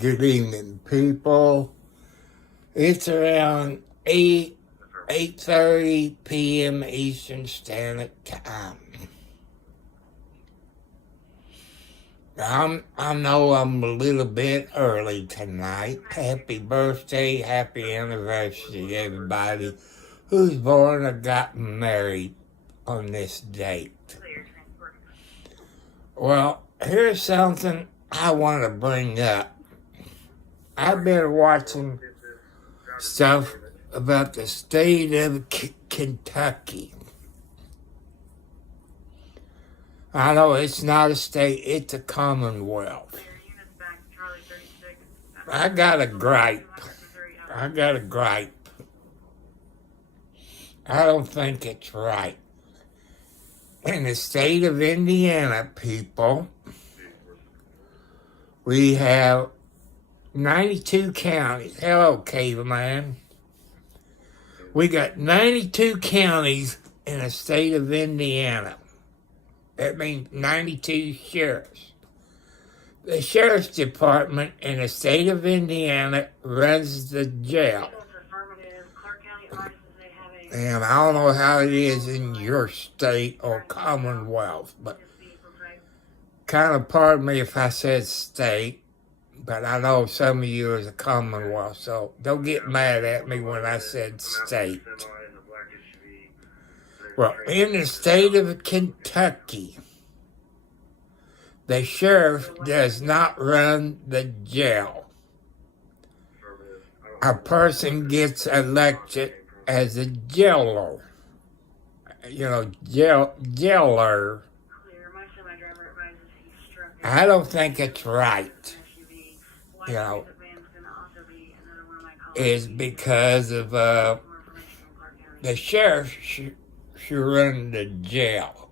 Good evening, people. It's around 8:30 p.m. Eastern Standard Time. I know I'm a little bit early tonight. Happy birthday, happy anniversary, everybody who's born or gotten married on this date. Well, here's something I want to bring up. I've been watching stuff about the state of Kentucky. I know it's not a state, it's a commonwealth. I got a gripe. I don't think it's right. In the state of Indiana, people, we have 92 counties. Hello, caveman. We got 92 counties in the state of Indiana. That means 92 sheriffs. The sheriff's department in the state of Indiana runs the jail. And I don't know how it is in your state or commonwealth, but kind of pardon me if I said state. But I know some of you is a commonwealth, so don't get mad at me when I said state. Well, in the state of Kentucky, the sheriff does not run the jail. A person gets elected as a jailer. Jailer. I don't think it's right. Is because of the sheriff should run the jail.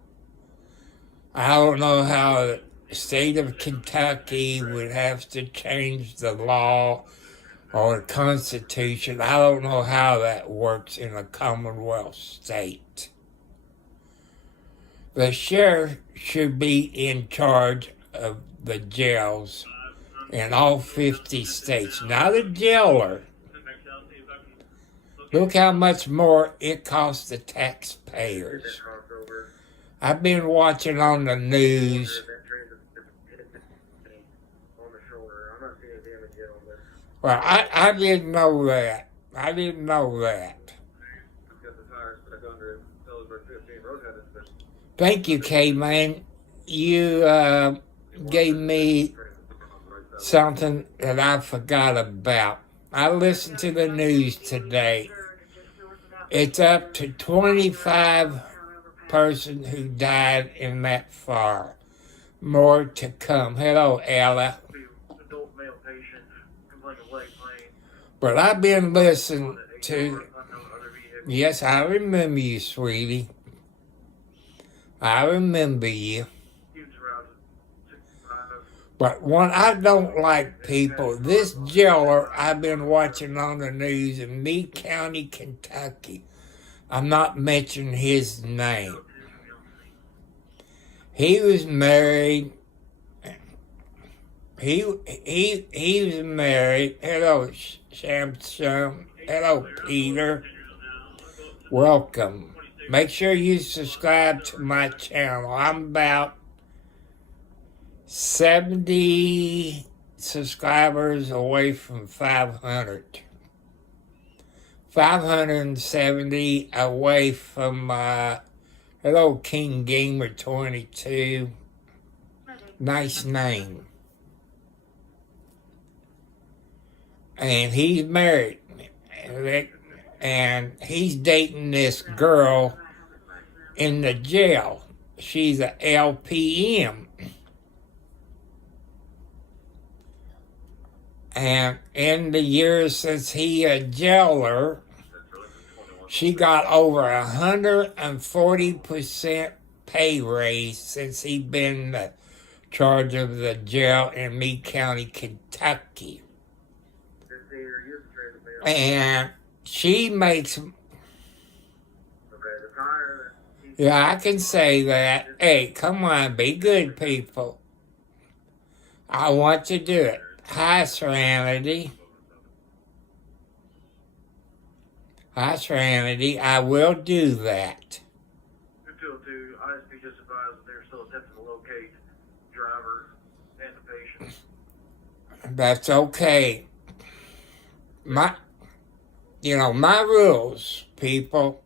I don't know how the state of Kentucky would have to change the law or the Constitution. I don't know how that works in a Commonwealth state. The sheriff should be in charge of the jails in all 50 states, not a jailer. Look how much more it costs the taxpayers. I've been watching on the news. Well, I didn't know that. Thank you, K-Man. You gave me something that I forgot about. I listened to the news today. It's up to 25 persons who died in that fire. More to come. Hello, Ella. But I've been listening to... Yes, I remember you, sweetie. I remember you. But one, I don't like people. This jailer I've been watching on the news in Meade County, Kentucky. I'm not mentioning his name. He was married. He was married. Hello, Samson. Hello, Peter. Welcome. Make sure you subscribe to my channel. I'm about 70 subscribers away from 500. 570 away from, hello, King Gamer 22. Nice name. And he's married. And he's dating this girl in the jail. She's a LPM. And in the years since he a jailer, she got over 140% pay raise since he been in the charge of the jail in Meade County, Kentucky. And she makes Yeah, I can say that. Hey, come on, be good, people. I want to do it. Hi, Serenity. Hi, Serenity. I will do that. Good deal, too. ISP just advised that they're still attempting to locate the driver and the patient. That's okay. My rules, people.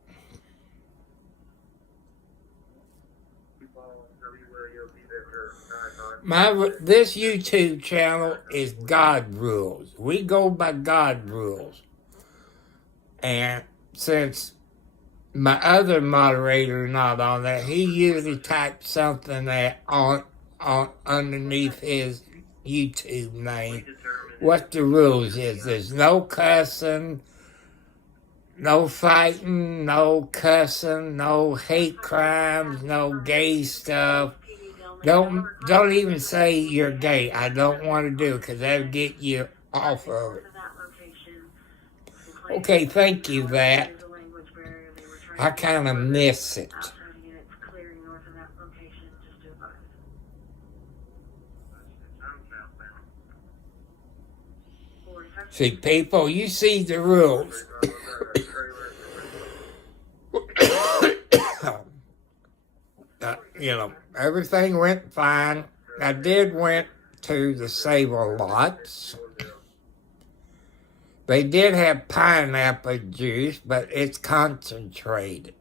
This YouTube channel is God rules. We go by God rules. And since my other moderator not on there, he usually types something that on underneath his YouTube name. What the rules is. There's no cussing, no fighting, no cussing, no hate crimes, no gay stuff. Don't even say you're gay. I don't want to do it because that'll get you off of it. Okay, thank you, that. I kind of miss it. See, people, you see the rules. Everything went fine. I did went to the Save-A-Lots. They did have pineapple juice, but it's concentrated.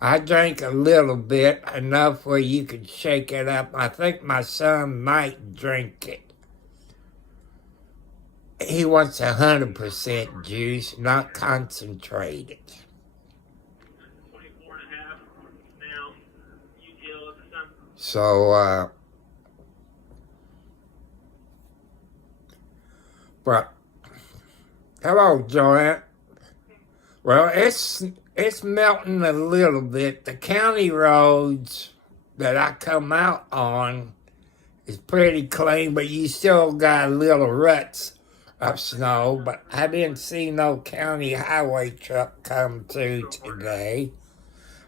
I drank a little bit, enough where you could shake it up. I think my son might drink it. He wants 100% juice, not concentrated. So, but, hello, Joanne. Well, it's melting a little bit. The county roads that I come out on is pretty clean, but you still got little ruts of snow. But I didn't see no county highway truck come through today.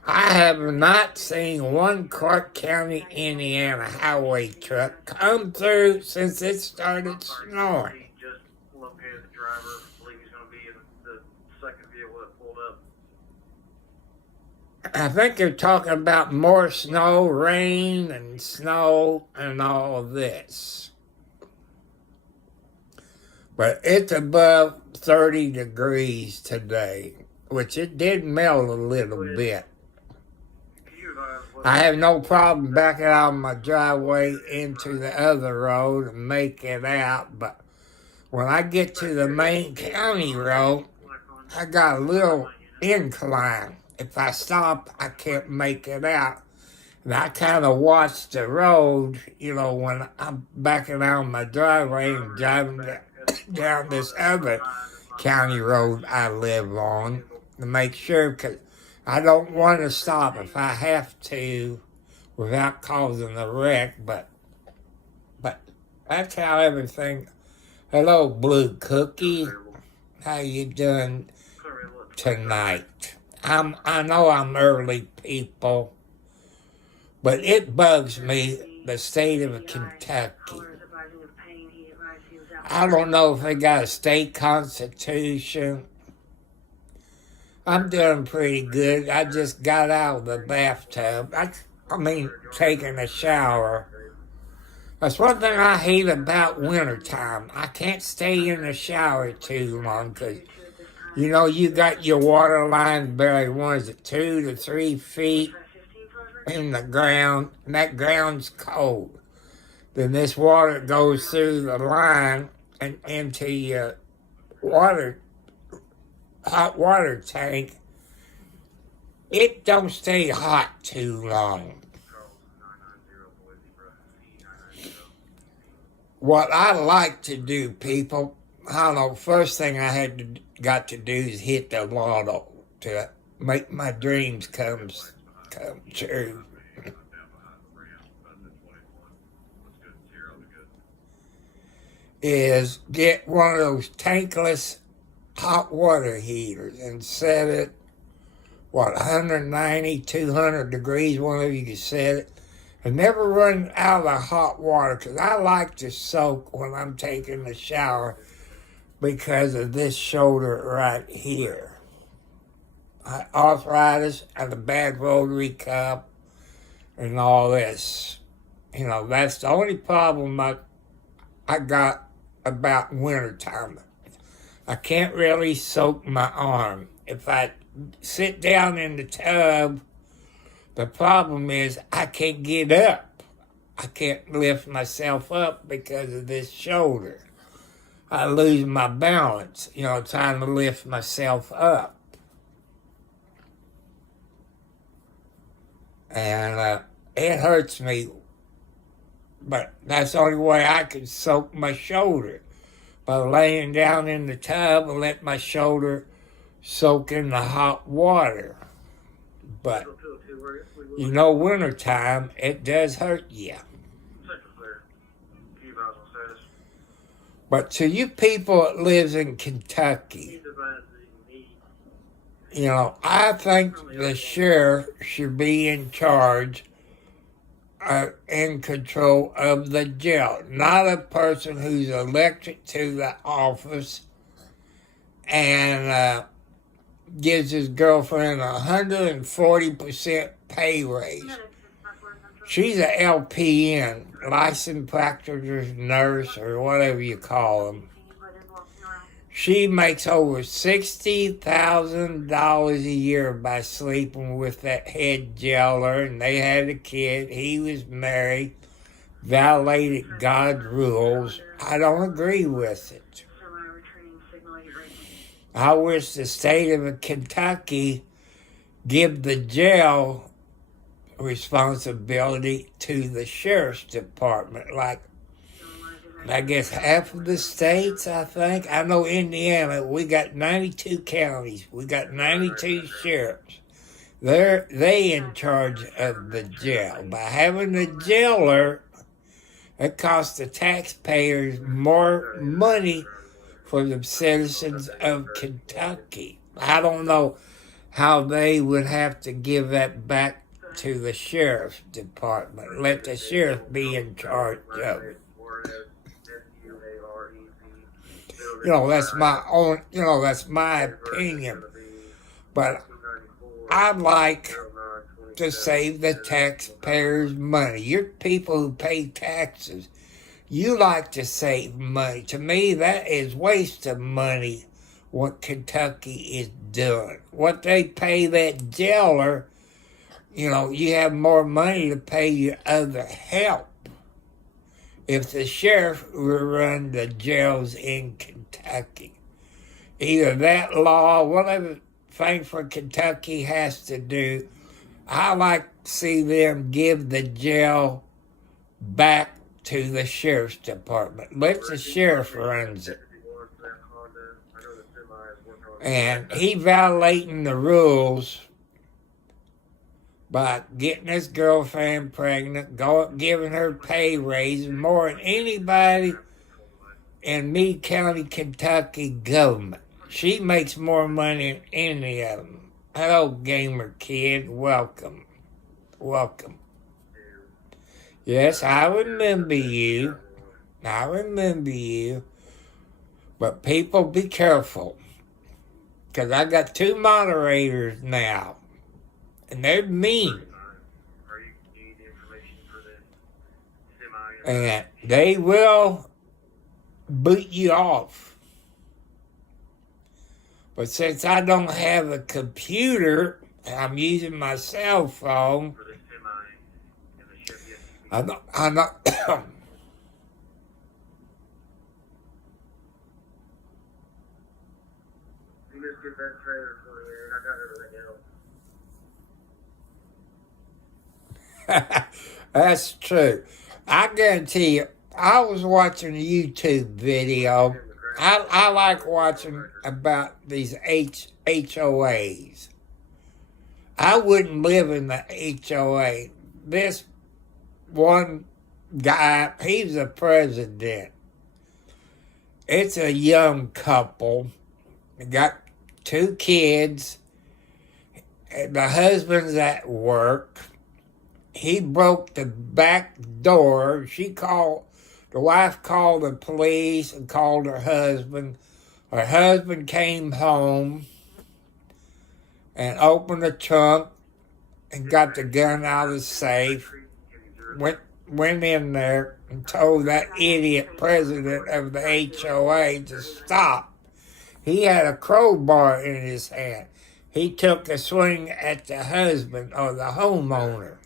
I have not seen one Clark County, Indiana highway truck come through since it started snowing. Just located the driver. I believe he's going to be in the second vehicle that pulled up. I think they're talking about more snow, rain, and snow, and all of this. But it's above 30 degrees today, which it did melt a little bit. I have no problem backing out of my driveway into the other road and make it out, but when I get to the main county road, I got a little incline. If I stop, I can't make it out. And I kind of watch the road, when I'm backing out of my driveway and driving down this other county road I live on to make sure, because I don't want to stop if I have to without causing a wreck, but that's how everything. Hello, Blue Cookie. How you doing tonight? I know I'm early, people, but it bugs me, the state of Kentucky. I don't know if they got a state constitution. I'm doing pretty good. I just got out of the bathtub. Taking a shower. That's one thing I hate about wintertime. I can't stay in the shower too long because, you got your water line buried, 2 to 3 feet in the ground, and that ground's cold. Then this water goes through the line and into your hot water tank. It don't stay hot too long. What I like to do, people, I don't know, first thing I got to do is hit the lotto to make my dreams come true. Is get one of those tankless hot water heaters and set it 190, 200 degrees, whenever you can set it. I never run out of the hot water because I like to soak when I'm taking a shower because of this shoulder right here. Arthritis and a bad rotary cuff and all this. You know, that's the only problem I got about wintertime. I can't really soak my arm. If I sit down in the tub, the problem is I can't get up. I can't lift myself up because of this shoulder. I lose my balance, you know, trying to lift myself up. And it hurts me, but that's the only way I can soak my shoulder, by laying down in the tub and let my shoulder soak in the hot water. But, you know, wintertime, it does hurt you. But to you people that lives in Kentucky, you know, I think the sheriff should be in charge, in control of the jail, not a person who's elected to the office and gives his girlfriend 140% pay raise. She's a LPN, licensed practitioner nurse, or whatever you call them. She makes over $60,000 a year by sleeping with that head jailer, and they had a kid. He was married, violated God's rules. I don't agree with it. I wish the state of Kentucky give the jail responsibility to the sheriff's department, like I guess half of the states, I think. I know Indiana, we got 92 counties. We got 92 sheriffs. They in charge of the jail. By having a jailer, it costs the taxpayers more money for the citizens of Kentucky. I don't know how they would have to give that back to the sheriff's department. Let the sheriff be in charge of it. You know, that's my own, you know, that's my opinion. But I'd like to save the taxpayers money. You're people who pay taxes. You like to save money. To me, that is waste of money, what Kentucky is doing. What they pay that jailer, you know, you have more money to pay your other help. If the sheriff would run the jails in Kentucky, either that law, whatever thing for Kentucky has to do, I like to see them give the jail back to the sheriff's department. Let the sheriff runs it. And he violating the rules by getting his girlfriend pregnant, giving her pay raises more than anybody in Meade County, Kentucky government. She makes more money than any of them. Hello, gamer kid. Welcome. Welcome. Yes, I remember you. I remember you. But people, be careful. Because I got 2 moderators now. And they're mean. And they will boot you off. But since I don't have a computer, I'm using my cell phone, I'm not You just get that trailer for me, and I got everything else. That's true. I guarantee you, I was watching a YouTube video. I like watching about these HOAs. I wouldn't live in the HOA. This one guy, he's the president. It's a young couple. They got 2 kids. the husband's at work. He broke the back door. The wife called the police and called her husband. Her husband came home and opened the trunk and got the gun out of the safe. Went in there and told that idiot president of the HOA to stop. He had a crowbar in his hand. He took a swing at the husband or the homeowner.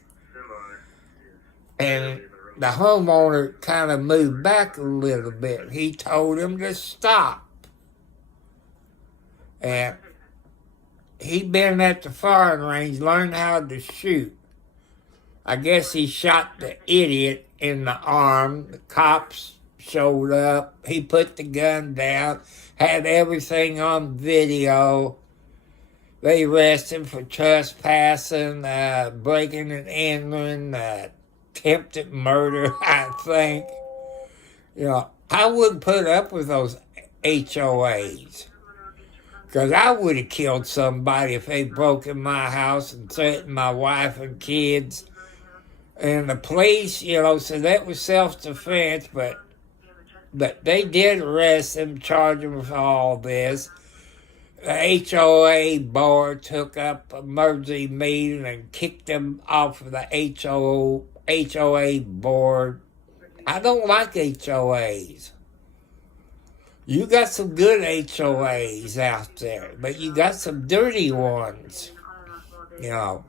And the homeowner kind of moved back a little bit. He told him to stop. And he'd been at the firing range, learned how to shoot. I guess he shot the idiot in the arm. The cops showed up. He put the gun down, had everything on video. They arrested him for trespassing, breaking and entering, attempted murder, I think. You know, I wouldn't put up with those HOAs. Because I would have killed somebody if they broke in my house and threatened my wife and kids. And the police, you know, so that was self-defense, but they did arrest him, charge him with all this. The HOA board took up an emergency meeting and kicked him off of the HOA board. I don't like HOAs. You got some good HOAs out there, but you got some dirty ones, you know.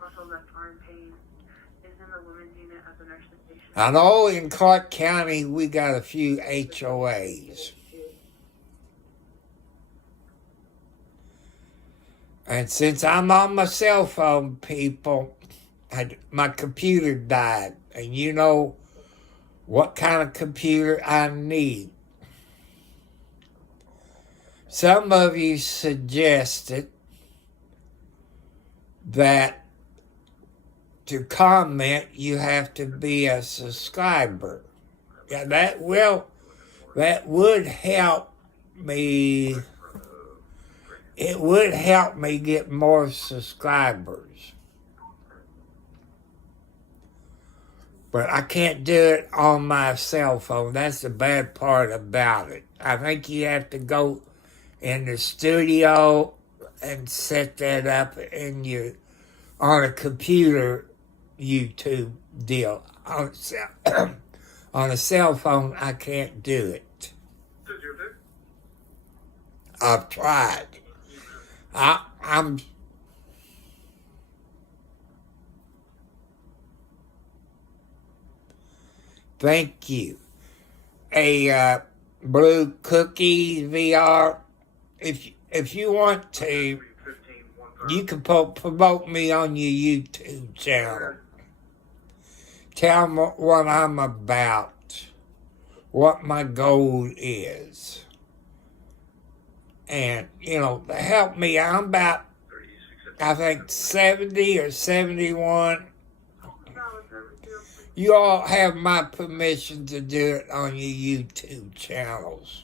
I know in Clark County we got a few HOAs. And since I'm on my cell phone, people, my computer died. And you know what kind of computer I need. Some of you suggested that to comment, you have to be a subscriber. Yeah, that would help me. It would help me get more subscribers. But I can't do it on my cell phone. That's the bad part about it. I think you have to go in the studio and set that up on a computer YouTube deal. On a cell phone, I can't do it. I've tried. I'm thank you. A Blue Cookies VR. If you want to, you can promote me on your YouTube channel. Tell them what I'm about, what my goal is. And, you know, to help me, I'm about, I think, 70 or 71. You all have my permission to do it on your YouTube channels.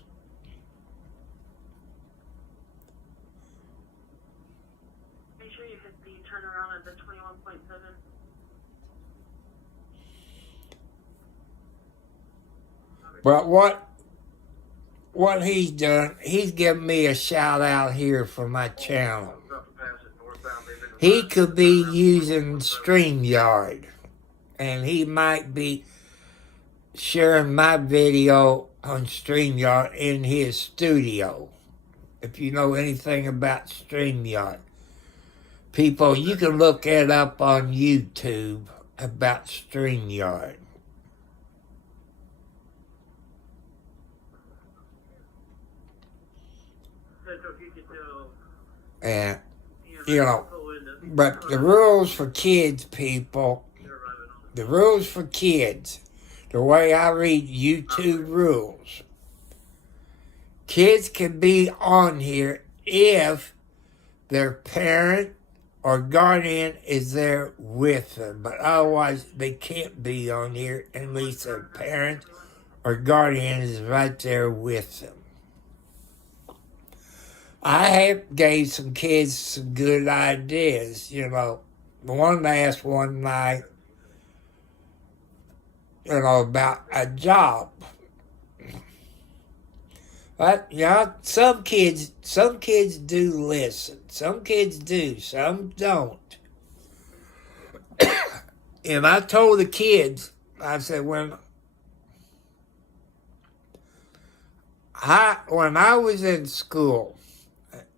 Make sure you hit the turnaround at the 21.7. But what he's done, he's given me a shout out here for my channel. He could be using StreamYard, and he might be sharing my video on StreamYard in his studio. If you know anything about StreamYard. People, you can look it up on YouTube about StreamYard. And, you know, but the rules for kids, people, the rules for kids, the way I read YouTube rules, kids can be on here if their parent or guardian is there with them, but otherwise they can't be on here unless their parent or guardian is right there with them. I have gave some kids some good ideas, you know. One asked one night, you know, about a job. But you know, some kids do listen. Some kids do, some don't. And I told the kids, I said, when I was in school,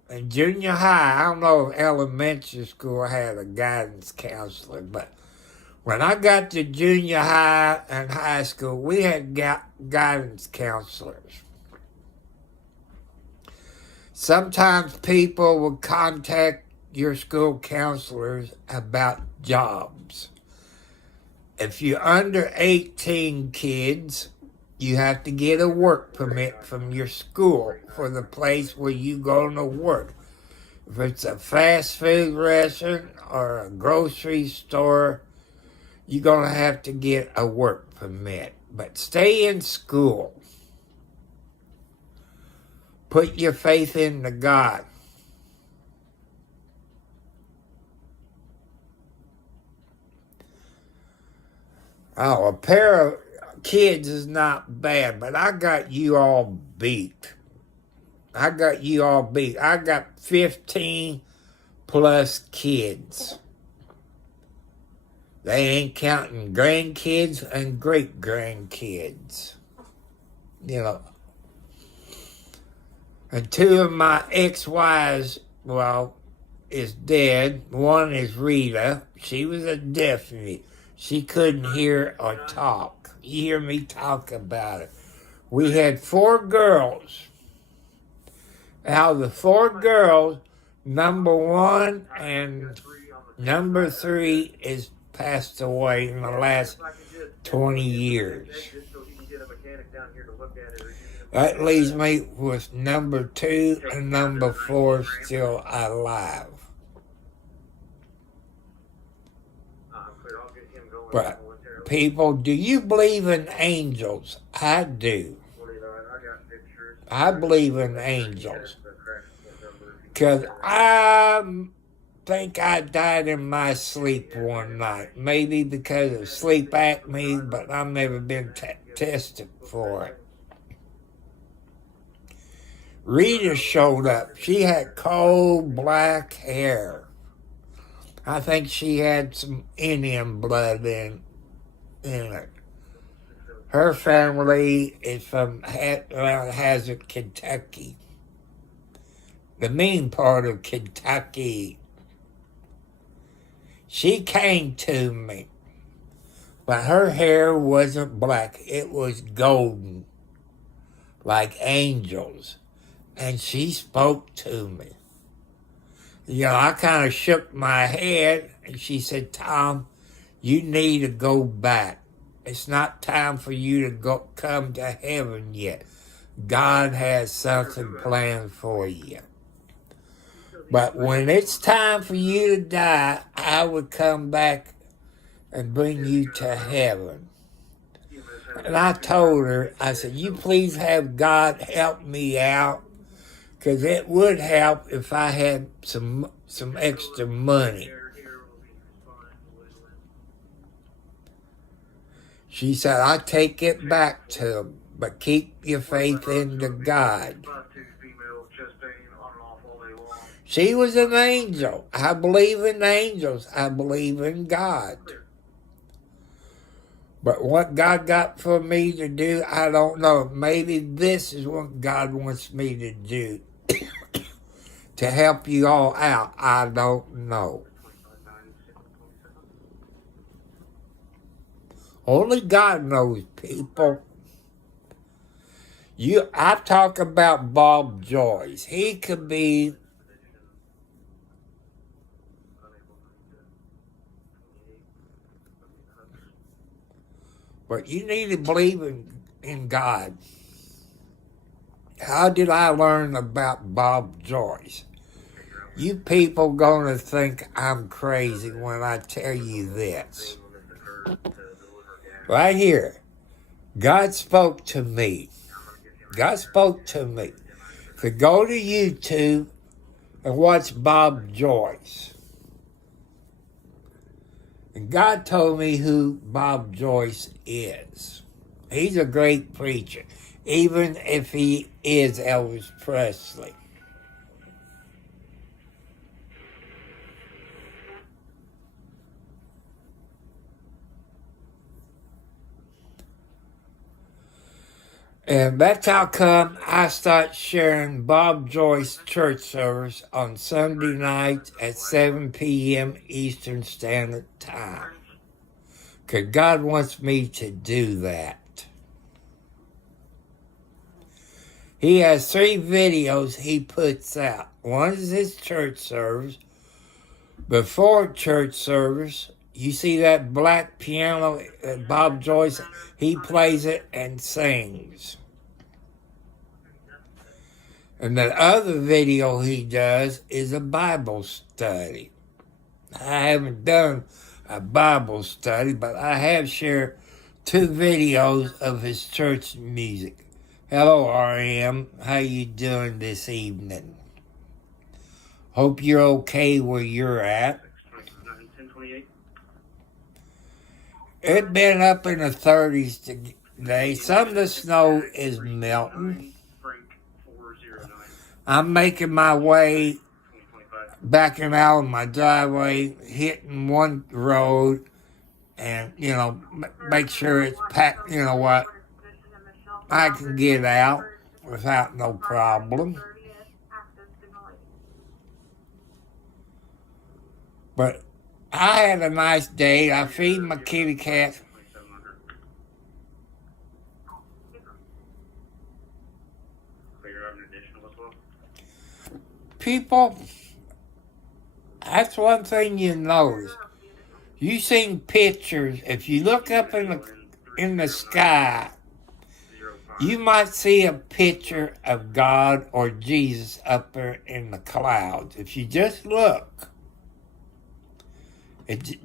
in junior high, I don't know if elementary school had a guidance counselor, but when I got to junior high and high school, we had guidance counselors. Sometimes people would contact your school counselors about jobs. If you're under 18 kids, you have to get a work permit from your school for the place where you're going to work. If it's a fast food restaurant or a grocery store, you're going to have to get a work permit. But stay in school. Put your faith into God. Oh, a pair of kids is not bad, but I got you all beat. I got 15 plus kids. They ain't counting grandkids and great-grandkids. You know. And two of my ex-wives, well, is dead. One is Rita. She was a deafmute. She couldn't hear or talk. You hear me talk about it. We had 4 girls. Out of the 4 girls, number 1 and number 3 is passed away in the last 20 years. That leaves me with number 2 and number 4 still alive. But people, do you believe in angels? I do. I believe in angels. Because I think I died in my sleep one night. Maybe because of sleep apnea, but I've never been tested for it. Rita showed up. She had coal black hair. I think she had some Indian blood in it. Her family is from Hazard, Kentucky. The mean part of Kentucky. She came to me, but her hair wasn't black. It was golden, like angels. And she spoke to me. You know, I kind of shook my head, and she said, Tom, you need to go back. It's not time for you to come to heaven yet. God has something planned for you. But when it's time for you to die, I would come back and bring you to heaven. And I told her, I said, you please have God help me out, because it would help if I had some extra money. She said, I take it back to him, but keep your faith into God. She was an angel. I believe in angels. I believe in God. But what God got for me to do, I don't know. Maybe this is what God wants me to do. To help you all out, I don't know. Only God knows, people. I talk about Bob Joyce. He could be but you need to believe in God. How did I learn about Bob Joyce? You people gonna think I'm crazy when I tell you this. Right here. God spoke to me. God spoke to me. To go to YouTube and watch Bob Joyce. And God told me who Bob Joyce is. He's a great preacher, even if he is Elvis Presley. And that's how come I start sharing Bob Joyce church service on Sunday nights at 7 p.m. Eastern Standard Time. Because God wants me to do that. He has 3 videos he puts out. One is his church service. Before church service, you see that black piano that Bob Joyce, he plays it and sings. And the other video he does is a Bible study. I haven't done a Bible study, but I have shared 2 videos of his church music. Hello, R.M. How you doing this evening? Hope you're okay where you're at. It's been up in the 30s today. Some of the snow is melting. I'm making my way, backing out of my driveway, hitting one road, and, make sure it's packed, what, I can get out without no problem. But I had a nice day. I feed my kitty cat. People, that's one thing you notice. You seen pictures. If you look up in the sky, you might see a picture of God or Jesus up there in the clouds. If you just look.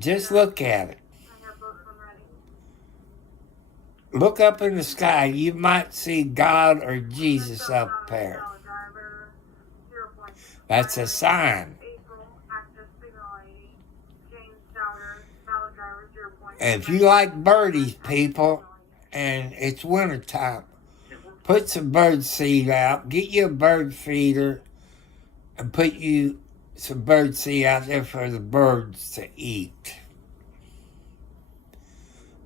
Just look at it. Look up in the sky. You might see God or Jesus up there. That's a sign. And if you like birdies, people, and it's wintertime, put some bird seed out. Get you a bird feeder and put you some bird seed out there for the birds to eat.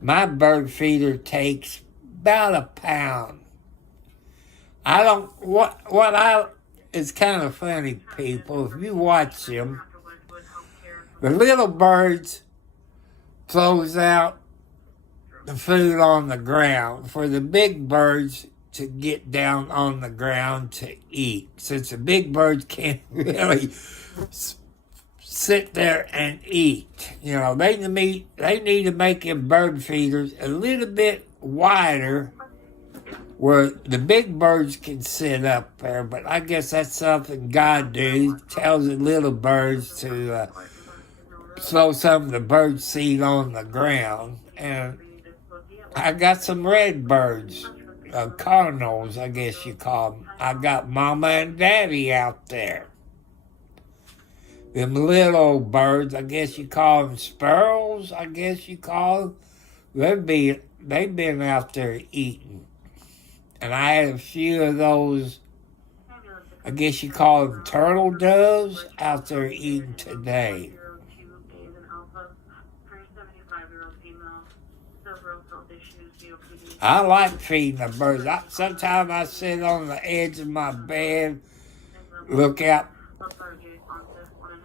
My bird feeder takes about a pound. It's kind of funny, people, if you watch them, the little birds throws out the food on the ground for the big birds to get down on the ground to eat. Since the big birds can't really sit there and eat. They need to make them bird feeders a little bit wider where the big birds can sit up there. But I guess that's something God do. Tells the little birds to throw some of the bird seed on the ground. And I got some red birds, cardinals, I guess you call them. I got Mama and Daddy out there. Them little birds, I guess you call them sparrows, I guess you call them. They've been out there eating. And I had a few of those, I guess you call them turtle doves, out there eating today. I like feeding the birds. Sometimes I sit on the edge of my bed, look out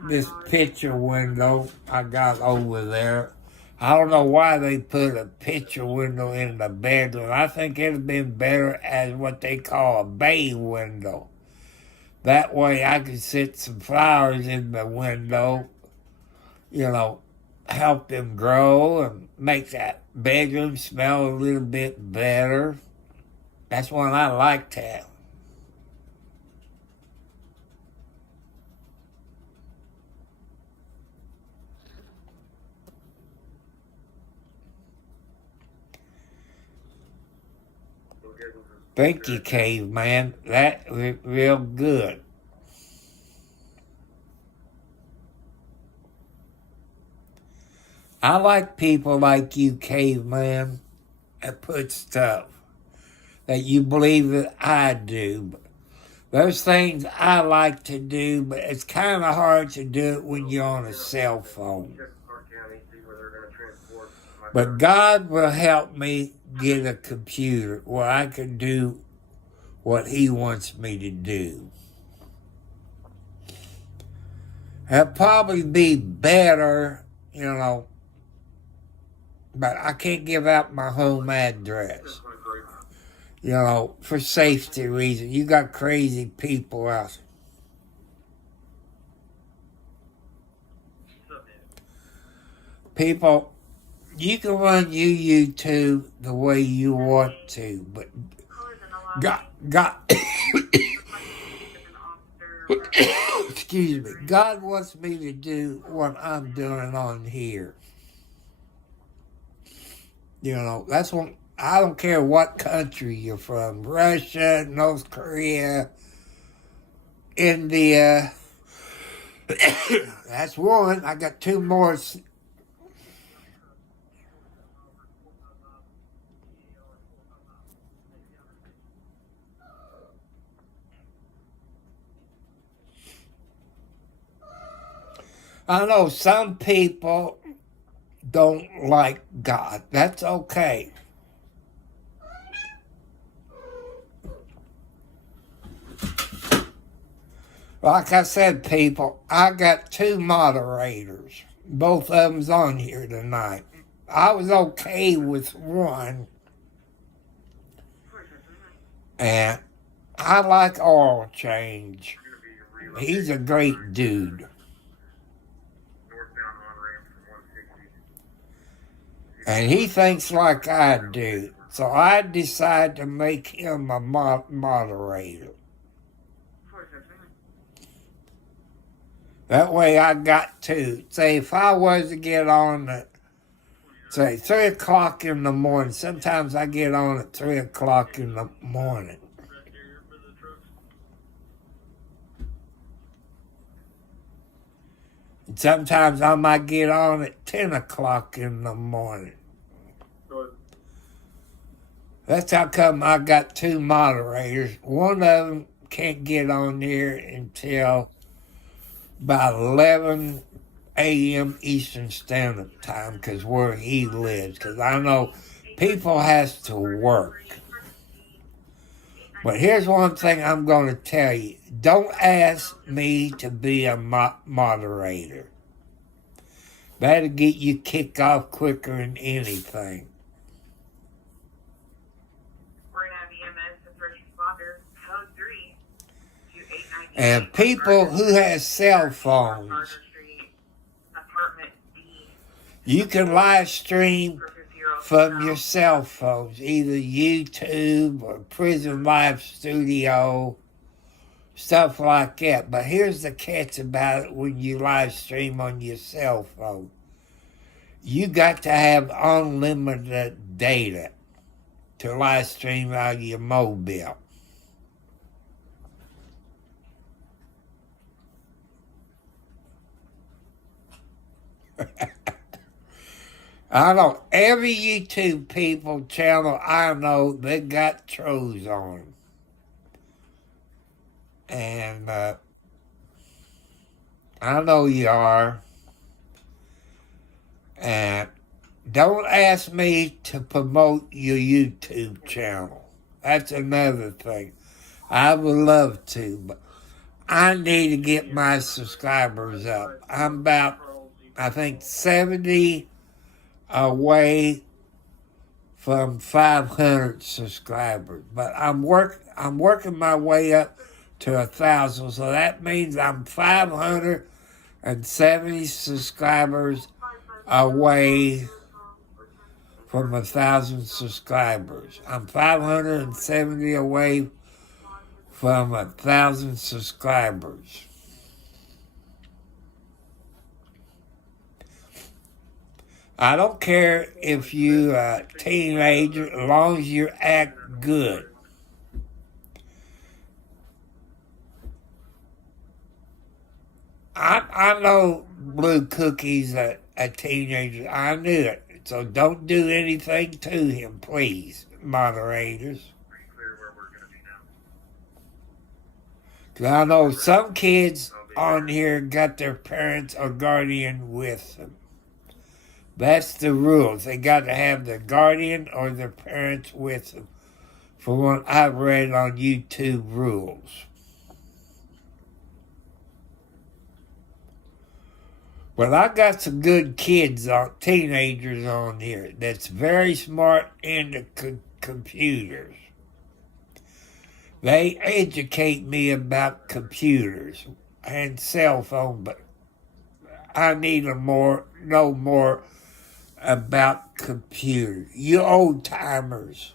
this picture window I got over there. I don't know why they put a picture window in the bedroom. I think it'd have been better as what they call a bay window. That way I could sit some flowers in the window, help them grow and make that bedroom smell a little bit better. That's what I like to have. Thank you, caveman. That was real good. I like people like you, caveman, that put stuff that you believe that I do. There's things I like to do, but it's kind of hard to do it when you're on a cell phone. Check Clark County, see where they're going to transport my But truck. God will help me get a computer where I can do what He wants me to do. It'll probably be better, but I can't give out my home address. For safety reasons. You got crazy people out. People, you can run your YouTube the way you want to, but God, excuse me, God wants me to do what I'm doing on here. That's what, I don't care what country you're from, Russia, North Korea, India. That's one. I got two more. I know some people don't like God. That's okay. Like I said, people, I got two moderators. Both of them's on here tonight. I was okay with one. And I like Oil Change. He's a great dude. And he thinks like I do. So I decided to make him a moderator. That way I got to. Say, if I was to get on at, say, 3 o'clock in the morning, sometimes I get on at 3 o'clock in the morning. And sometimes I might get on at 10 o'clock in the morning. That's how come I got two moderators. One of them can't get on there until about 11 a.m. Eastern Standard Time, because where he lives. Because I know people has to work. But here's one thing I'm going to tell you. Don't ask me to be a moderator. That'll get you kicked off quicker than anything. And people who have cell phones, you can live stream from your cell phones, either YouTube or Prison Live Studio, stuff like that. But here's the catch about it when you live stream on your cell phone. You got to have unlimited data to live stream out of your mobile. I know every YouTube people channel I know, they got trolls on them. And I know you are. And don't ask me to promote your YouTube channel. That's another thing. I would love to, but I need to get my subscribers up. I'm about, I think, 70 away from 500 subscribers. But I'm working my way up to 1,000. So that means I'm 570 subscribers away from 1,000 subscribers. I'm 570 away from 1,000 subscribers. I don't care if you're a teenager, as long as you act good. I know Blue Cookie's a teenager. I knew it. So don't do anything to him, please, moderators. Pretty clear where we're going to be now. 'Cause I know some kids on here got their parents or guardian with them. That's the rules. They got to have their guardian or their parents with them. From what I've read on YouTube rules. Well, I got some good kids, teenagers on here that's very smart into computers. They educate me about computers and cell phone, but I need to know more about computers. You old timers.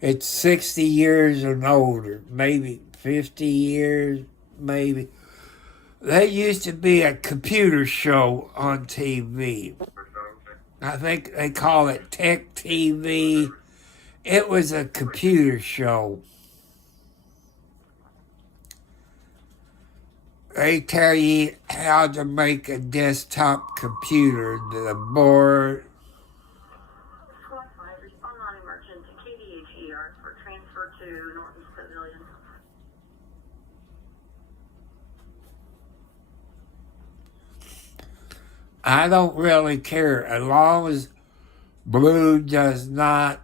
It's 60 years and older, maybe 50 years, maybe. There used to be a computer show on TV. I think they call it Tech TV. It was a computer show. They tell you how to make a desktop computer, the board. Squad 5, respond non-emergent to KDHER for transfer to Norton Pavilion. I don't really care as long as Blue does not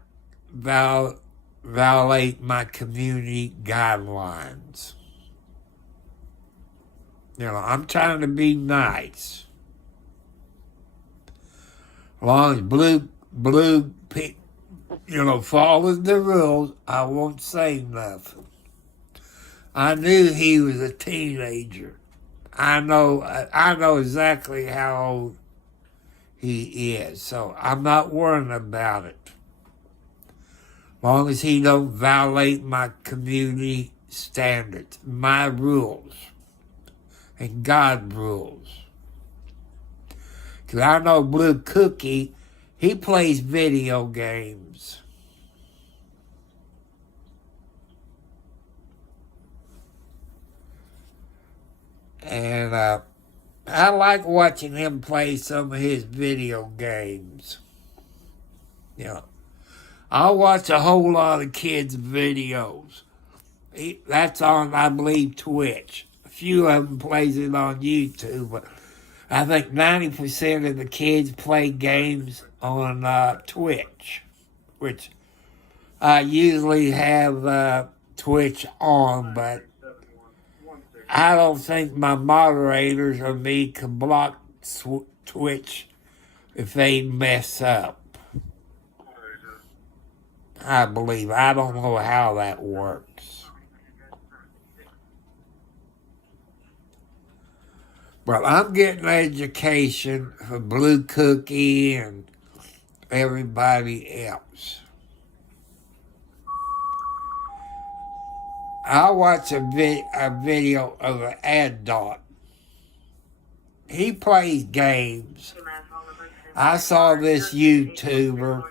violate my community guidelines. You know, I'm trying to be nice. As long as Blue, follows the rules, I won't say nothing. I knew he was a teenager. I know exactly how old he is, so I'm not worrying about it. As long as he don't violate my community standards, my rules, and God's rules. Because I know Blue Cookie, he plays video games. And I like watching him play some of his video games. You know, I'll watch a whole lot of kids' videos. That's on, I believe, Twitch. A few of them plays it on YouTube, but I think 90% of the kids play games on Twitch, which I usually have Twitch on, but I don't think my moderators or me can block Twitch if they mess up. I believe. I don't know how that works. Well, I'm getting education for Blue Cookie and everybody else. I watched a video of an ad dot. He plays games. I saw this YouTuber.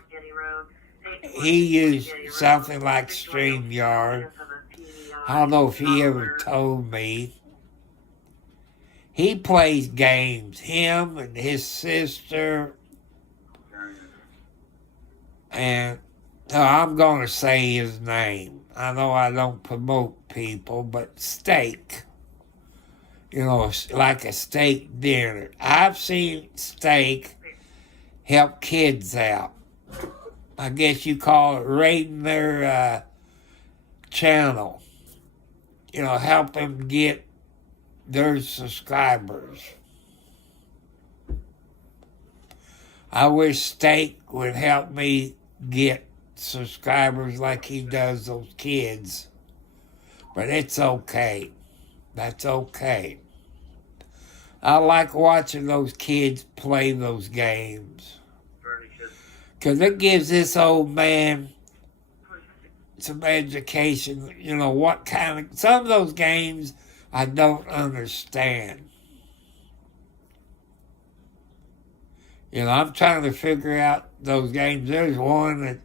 He used something like StreamYard. I don't know if he ever told me. He plays games. Him and his sister. And I'm going to say his name. I know I don't promote people, but Steak. You know, like a steak dinner. I've seen Steak help kids out. I guess you call it rating their channel. You know, help them get their subscribers. I wish Steak would help me get subscribers like he does those kids. But it's okay. That's okay. I like watching those kids play those games. Because it gives this old man some education. You know, what kind of... Some of those games I don't understand. You know, I'm trying to figure out those games. There's one that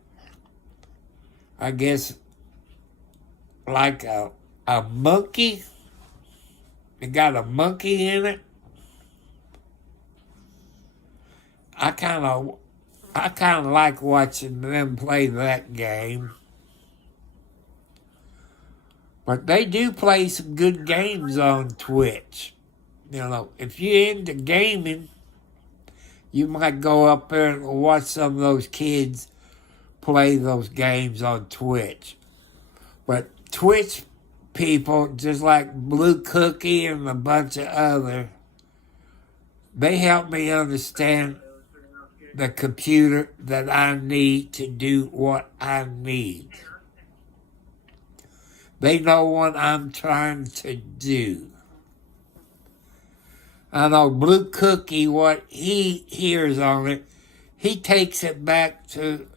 I guess like a monkey. It got a monkey in it. I kind of like watching them play that game. But they do play some good games on Twitch. You know, if you're into gaming, you might go up there and watch some of those kids play those games on Twitch. But Twitch people, just like Blue Cookie and a bunch of other, they help me understand the computer that I need to do what I need. They know what I'm trying to do. I know Blue Cookie, what he hears on it, he takes it back to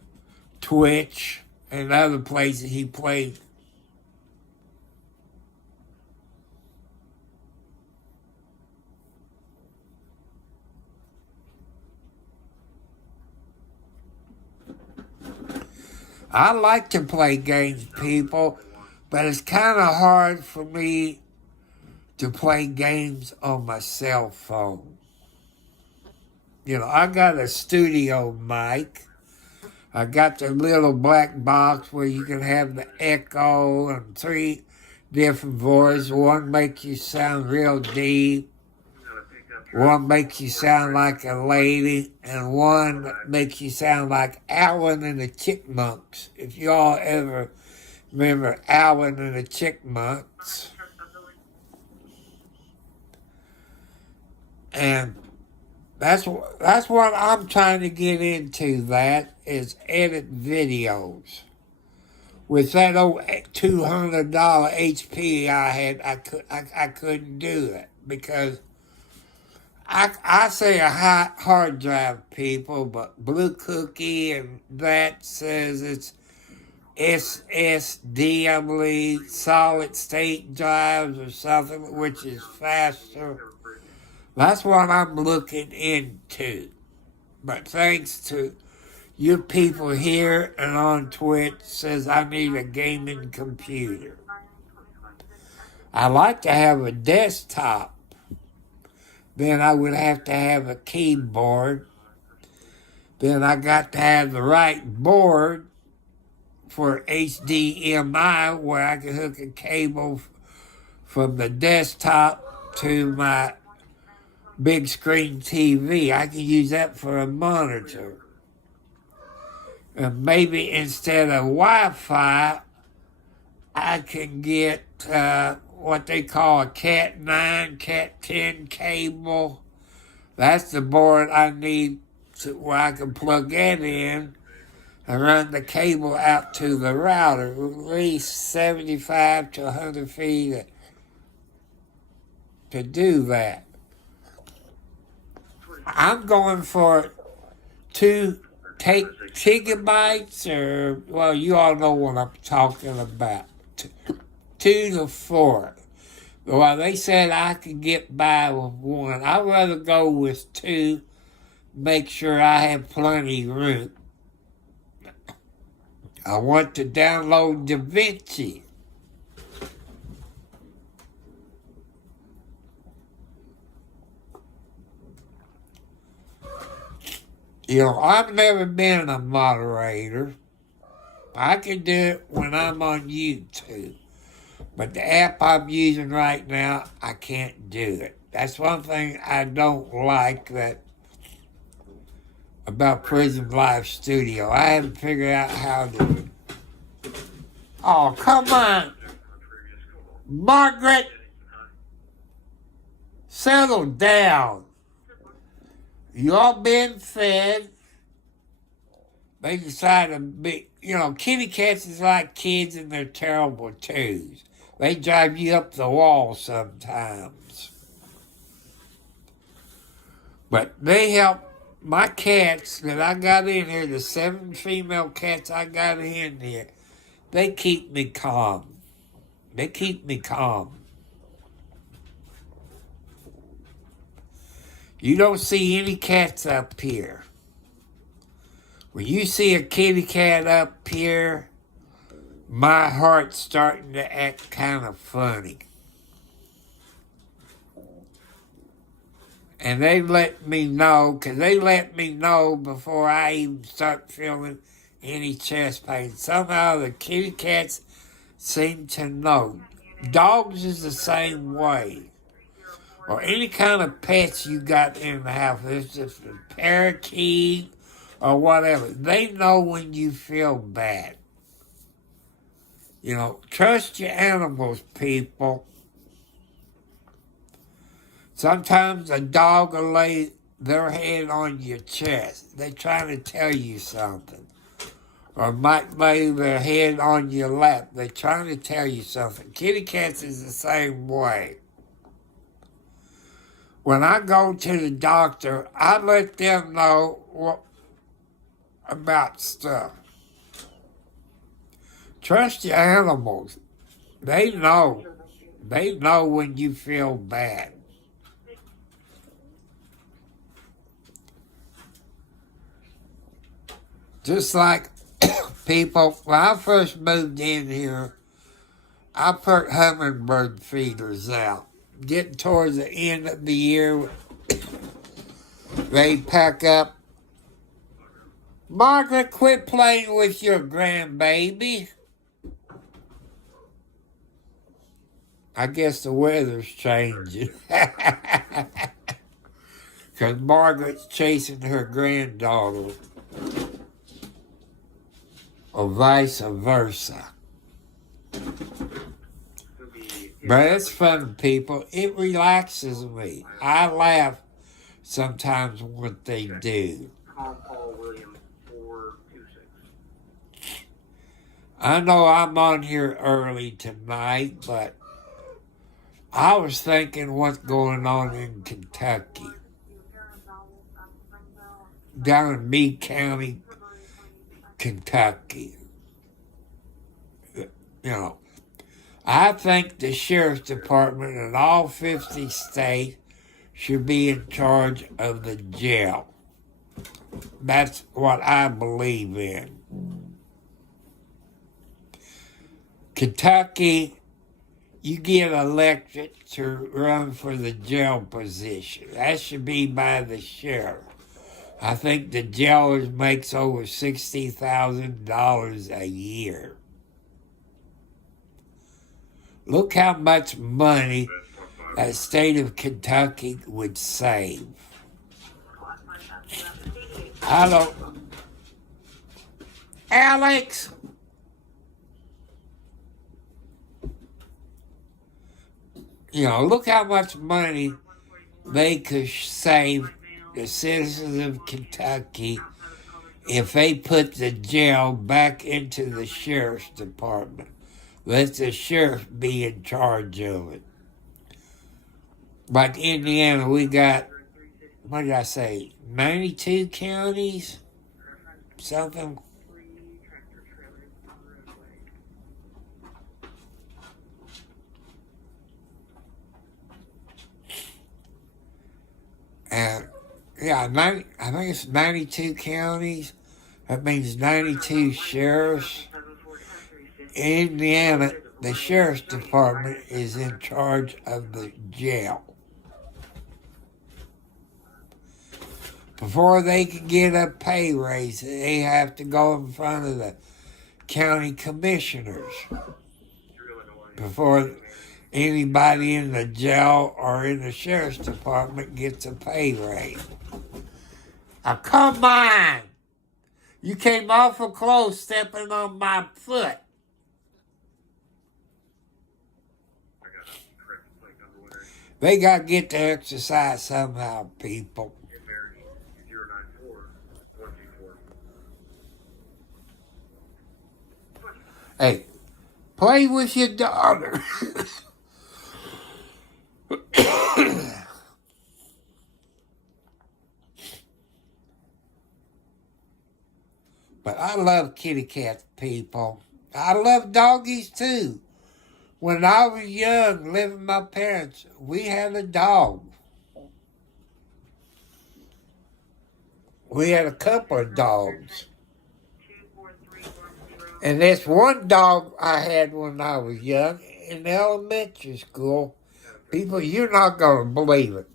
Twitch and other places he plays. I like to play games, people, but it's kind of hard for me to play games on my cell phone. You know, I got a studio mic. I got the little black box where you can have the echo and 3 different voices. One makes you sound real deep. One makes you sound like a lady, and one makes you sound like Alvin and the Chipmunks. If you all ever remember Alvin and the Chipmunks. And that's what I'm trying to get into, that is edit videos. With that old $200 HP I had, I couldn't do it because I say a hard drive, people, but Blue Cookie and that says it's SSD, I believe, solid state drives or something, which is faster. That's what I'm looking into. But thanks to you people here and on Twitch, says I need a gaming computer. I like to have a desktop. Then I would have to have a keyboard. Then I got to have the right board for HDMI where I can hook a cable from the desktop to my big screen TV. I can use that for a monitor. And maybe instead of Wi-Fi, I can get what they call a Cat 9, Cat 10 cable. That's the board I need where I can plug it in and run the cable out to the router, at least 75 to 100 feet to do that. I'm going for 2 gigabytes, or, well, you all know what I'm talking about. 2 to 4. Well, they said I could get by with 1. I'd rather go with 2, make sure I have plenty of room. I want to download DaVinci. You know, I've never been a moderator. I can do it when I'm on YouTube. But the app I'm using right now, I can't do it. That's one thing I don't like about Prison Live Studio. I haven't figured out how to... Oh, come on. Margaret, settle down. You all been fed. They decide to be, kitty cats is like kids and they're terrible twos. They drive you up the wall sometimes. But they help my cats that I got in here, the 7 female cats I got in here, they keep me calm. They keep me calm. You don't see any cats up here. When you see a kitty cat up here, my heart's starting to act kind of funny. And they let me know, because they let me know before I even start feeling any chest pain. Somehow the kitty cats seem to know. Dogs is the same way. Or any kind of pets you got in the house. It's just a parakeet or whatever. They know when you feel bad. You know, trust your animals, people. Sometimes a dog will lay their head on your chest. They're trying to tell you something. Or might lay their head on your lap. They're trying to tell you something. Kitty cats is the same way. When I go to the doctor, I let them know about stuff. Trust your animals. They know. They know when you feel bad. Just like people, when I first moved in here, I put hummingbird feeders out. Getting towards the end of the year, they pack up. Margaret, quit playing with your grandbaby. I guess the weather's changing. Because Margaret's chasing her granddaughter. Or vice versa. But it's fun, people. It relaxes me. I laugh sometimes what they do. Paul Williams 426. I know I'm on here early tonight, but I was thinking what's going on in Kentucky. Down in Meade County, Kentucky. You know, I think the sheriff's department in all 50 states should be in charge of the jail. That's what I believe in. Kentucky, you get elected to run for the jail position. That should be by the sheriff. I think the jailers makes over $60,000 a year. Look how much money that state of Kentucky would save. I don't... Alex! You know, look how much money they could save the citizens of Kentucky if they put the jail back into the sheriff's department. Let the sheriff be in charge of it. Like Indiana, we got, what did I say, 92 counties? Something. And yeah, I think it's 92 counties. That means 92 sheriffs. In Indiana, the sheriff's department is in charge of the jail. Before they can get a pay raise, they have to go in front of the county commissioners before anybody in the jail or in the sheriff's department gets a pay raise. Now, come on! You came awful close stepping on my foot. They got to get to exercise somehow, people. Hey, play with your daughter. But I love kitty cats, people. I love doggies, too. When I was young, living with my parents, we had a dog. We had a couple of dogs. And this one dog I had when I was young in elementary school, people, you're not going to believe it.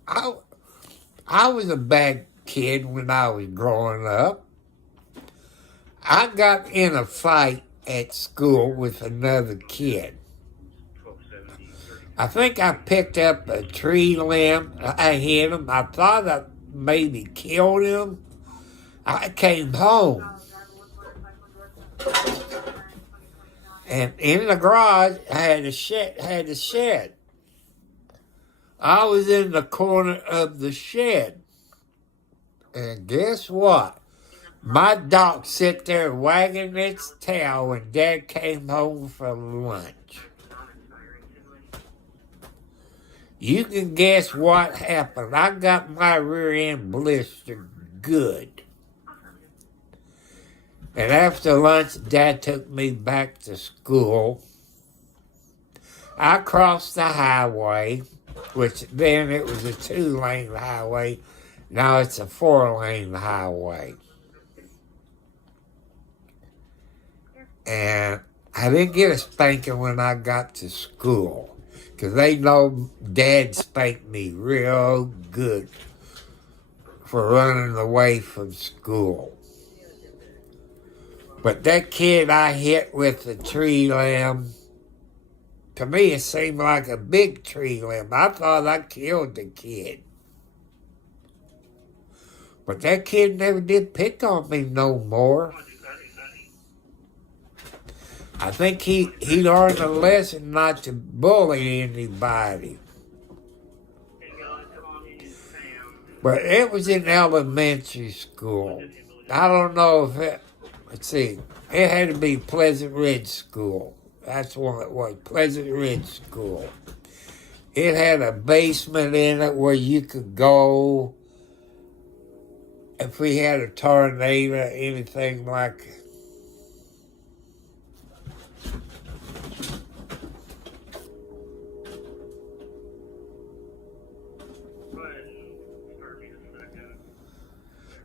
I was a bad kid when I was growing up. I got in a fight at school with another kid. I think I picked up a tree limb. I hit him. I thought I maybe killed him. I came home. And in the garage, I had a shed. I was in the corner of the shed. And guess what? My dog sat there wagging its tail when Dad came home from lunch. You can guess what happened. I got my rear end blistered good. And after lunch, Dad took me back to school. I crossed the highway, which then it was a 2-lane highway. Now it's a 4-lane highway. And I didn't get a spanking when I got to school, because they know Dad spanked me real good for running away from school. But that kid I hit with the tree limb, to me it seemed like a big tree limb. I thought I killed the kid. But that kid never did pick on me no more. I think he learned a lesson not to bully anybody. But it was in elementary school. I don't know if it, let's see, it had to be Pleasant Ridge School. That's what it was, Pleasant Ridge School. It had a basement in it where you could go if we had a tornado, anything like.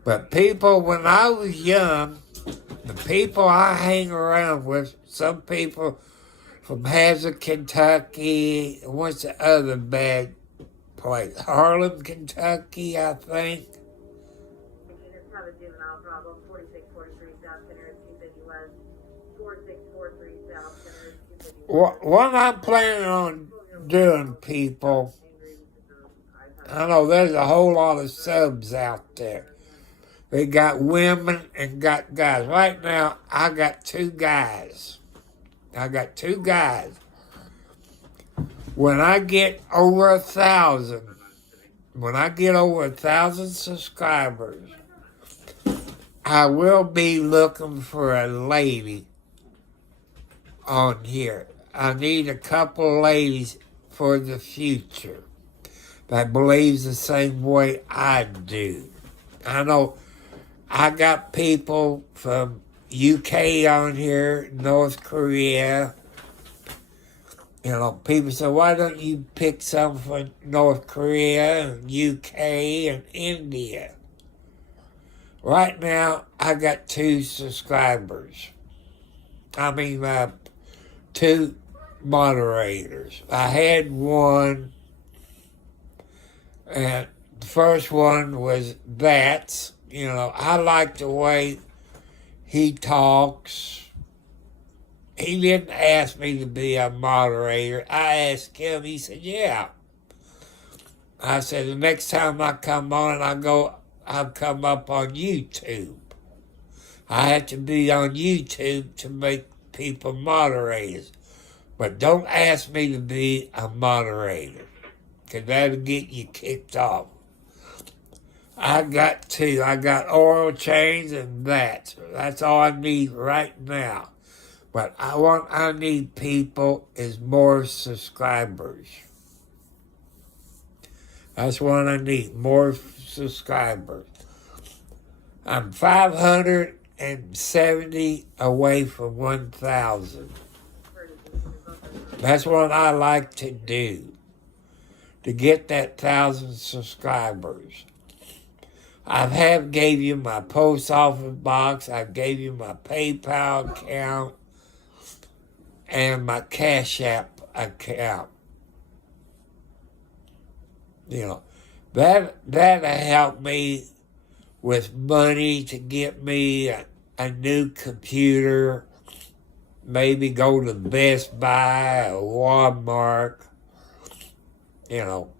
But people, when I was young, the people I hang around with, some people from Hazard, Kentucky, what's the other bad place? Harlem, Kentucky, I think. It's not a juvenile problem. 4643 South Center, 250 West. 4643 South Center, 250 West. What I'm planning on doing, people, I know there's a whole lot of subs out there. They got women and got guys. Right now, I got 2 guys. When I get over 1,000, subscribers, I will be looking for a lady on here. I need a couple ladies for the future that believes the same way I do. I know I got people from UK on here, North Korea. You know, people say, why don't you pick some from North Korea and UK and India? Right now, I got 2 subscribers. 2 moderators. I had one, and the first one was Bats. You know, I like the way he talks. He didn't ask me to be a moderator. I asked him, he said, yeah. I said, the next time I come on, I'll come up on YouTube. I have to be on YouTube to make people moderators. But don't ask me to be a moderator, because that'll get you kicked off. I got 2. I got oil change and that. That's all I need right now. But I need people is more subscribers. That's what I need, more subscribers. I'm 570 away from 1,000. That's what I like to do, to get that 1,000 subscribers. I gave you my post office box. I gave you my PayPal account and my Cash App account. You know, That'll help me with money to get me a new computer. Maybe go to Best Buy or Walmart. You know.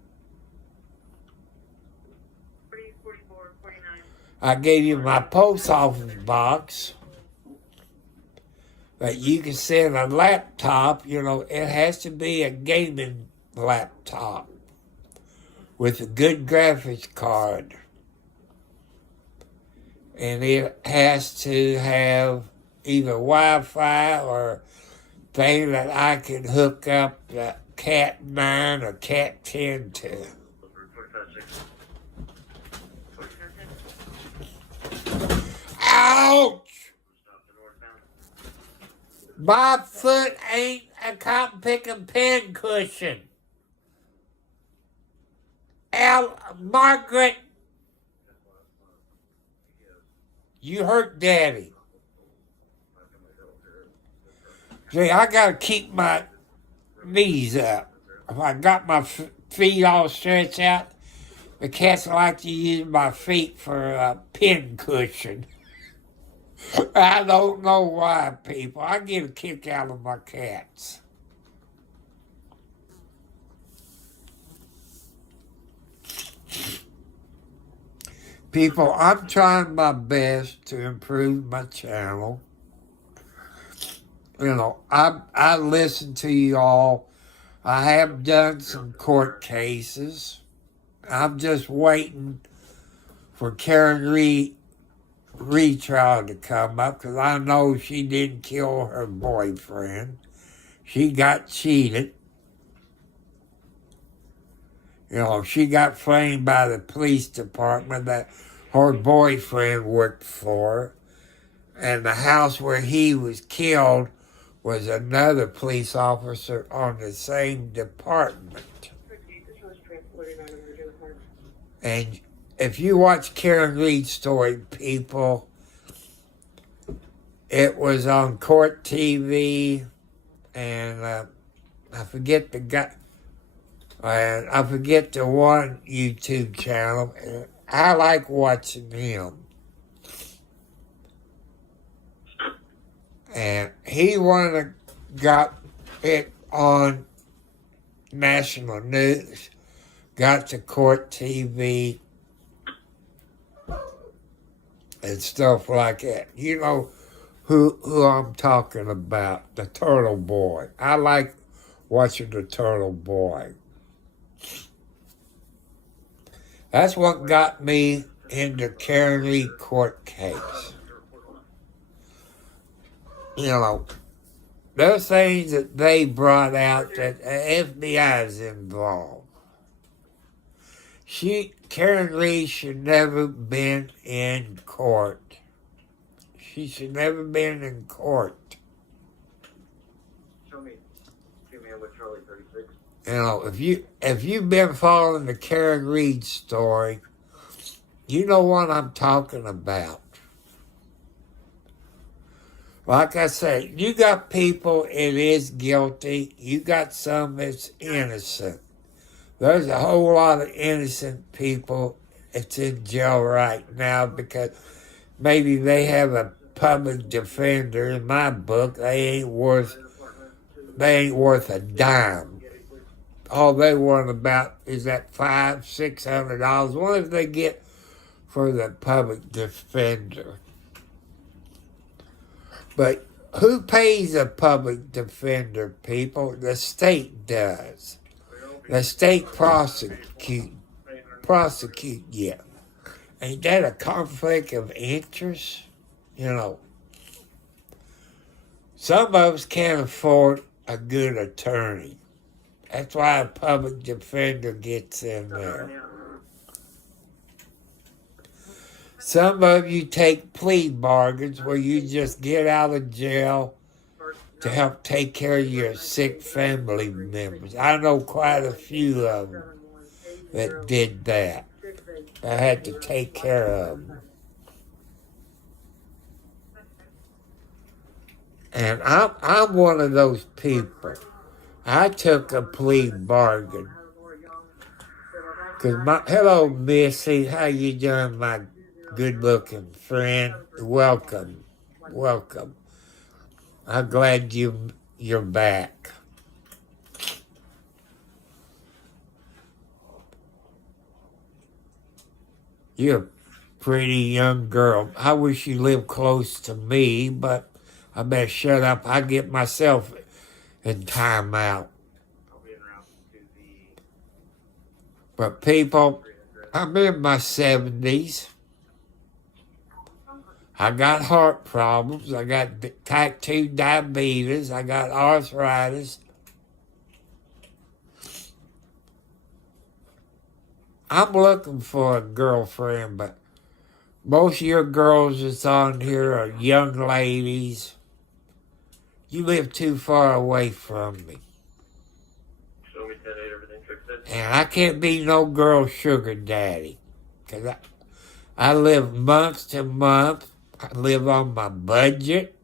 44, 49. I gave you my post office box. But you can send a laptop, you know, it has to be a gaming laptop with a good graphics card. And it has to have either Wi-Fi or thing that I can hook up the Cat 9 or Cat 10 to. 45, 6. Ouch! My foot ain't a cotton picking pin cushion. Margaret, you hurt Daddy. See, I gotta keep my knees up. If I got my feet all stretched out, the cats like to use my feet for a pin cushion. I don't know why, people. I get a kick out of my cats. People, I'm trying my best to improve my channel. You know, I listen to you all. I have done some court cases. I'm just waiting for Karen retrial to come up because I know she didn't kill her boyfriend. She got cheated. You know, she got framed by the police department that her boyfriend worked for. And the house where he was killed was another police officer on the same department. And if you watch Karen Reed's story, people, it was on Court TV, and I forget the guy, and I forget the one YouTube channel. I like watching him. And he got it on national news, got to Court TV, and stuff like that. You know who I'm talking about, the Turtle Boy. I like watching the Turtle Boy. That's what got me into Karen Lee court case. You know, there's things that they brought out that the FBI is involved. Karen Lee should never been in court. She should never been in court. Give me a with Charlie 36. You know, if you've been following the Karen Reed story, you know what I'm talking about. Like I say, you got people it is guilty. You got some that's innocent. There's a whole lot of innocent people that's in jail right now because maybe they have a public defender. In my book, they ain't worth a dime. All they want about is that $500-600. What if they get for the public defender? But who pays a public defender, people? The state does. The state prosecute you. Ain't that a conflict of interest? You know, some of us can't afford a good attorney. That's why a public defender gets in there. Some of you take plea bargains where you just get out of jail to help take care of your sick family members. I know quite a few of them that did that. I had to take care of them. And I'm one of those people. I took a plea bargain Hello, Missy. How you doing, my good-looking friend? Welcome. Welcome. I'm glad you're back. You're a pretty young girl. I wish you lived close to me, but I better shut up. I get myself in timeout. But people, I'm in my 70s. I got heart problems. I got type 2 diabetes. I got arthritis. I'm looking for a girlfriend, but most of your girls that's on here are young ladies. You live too far away from me. And I can't be no girl sugar daddy. Because I live month to month. I live on my budget.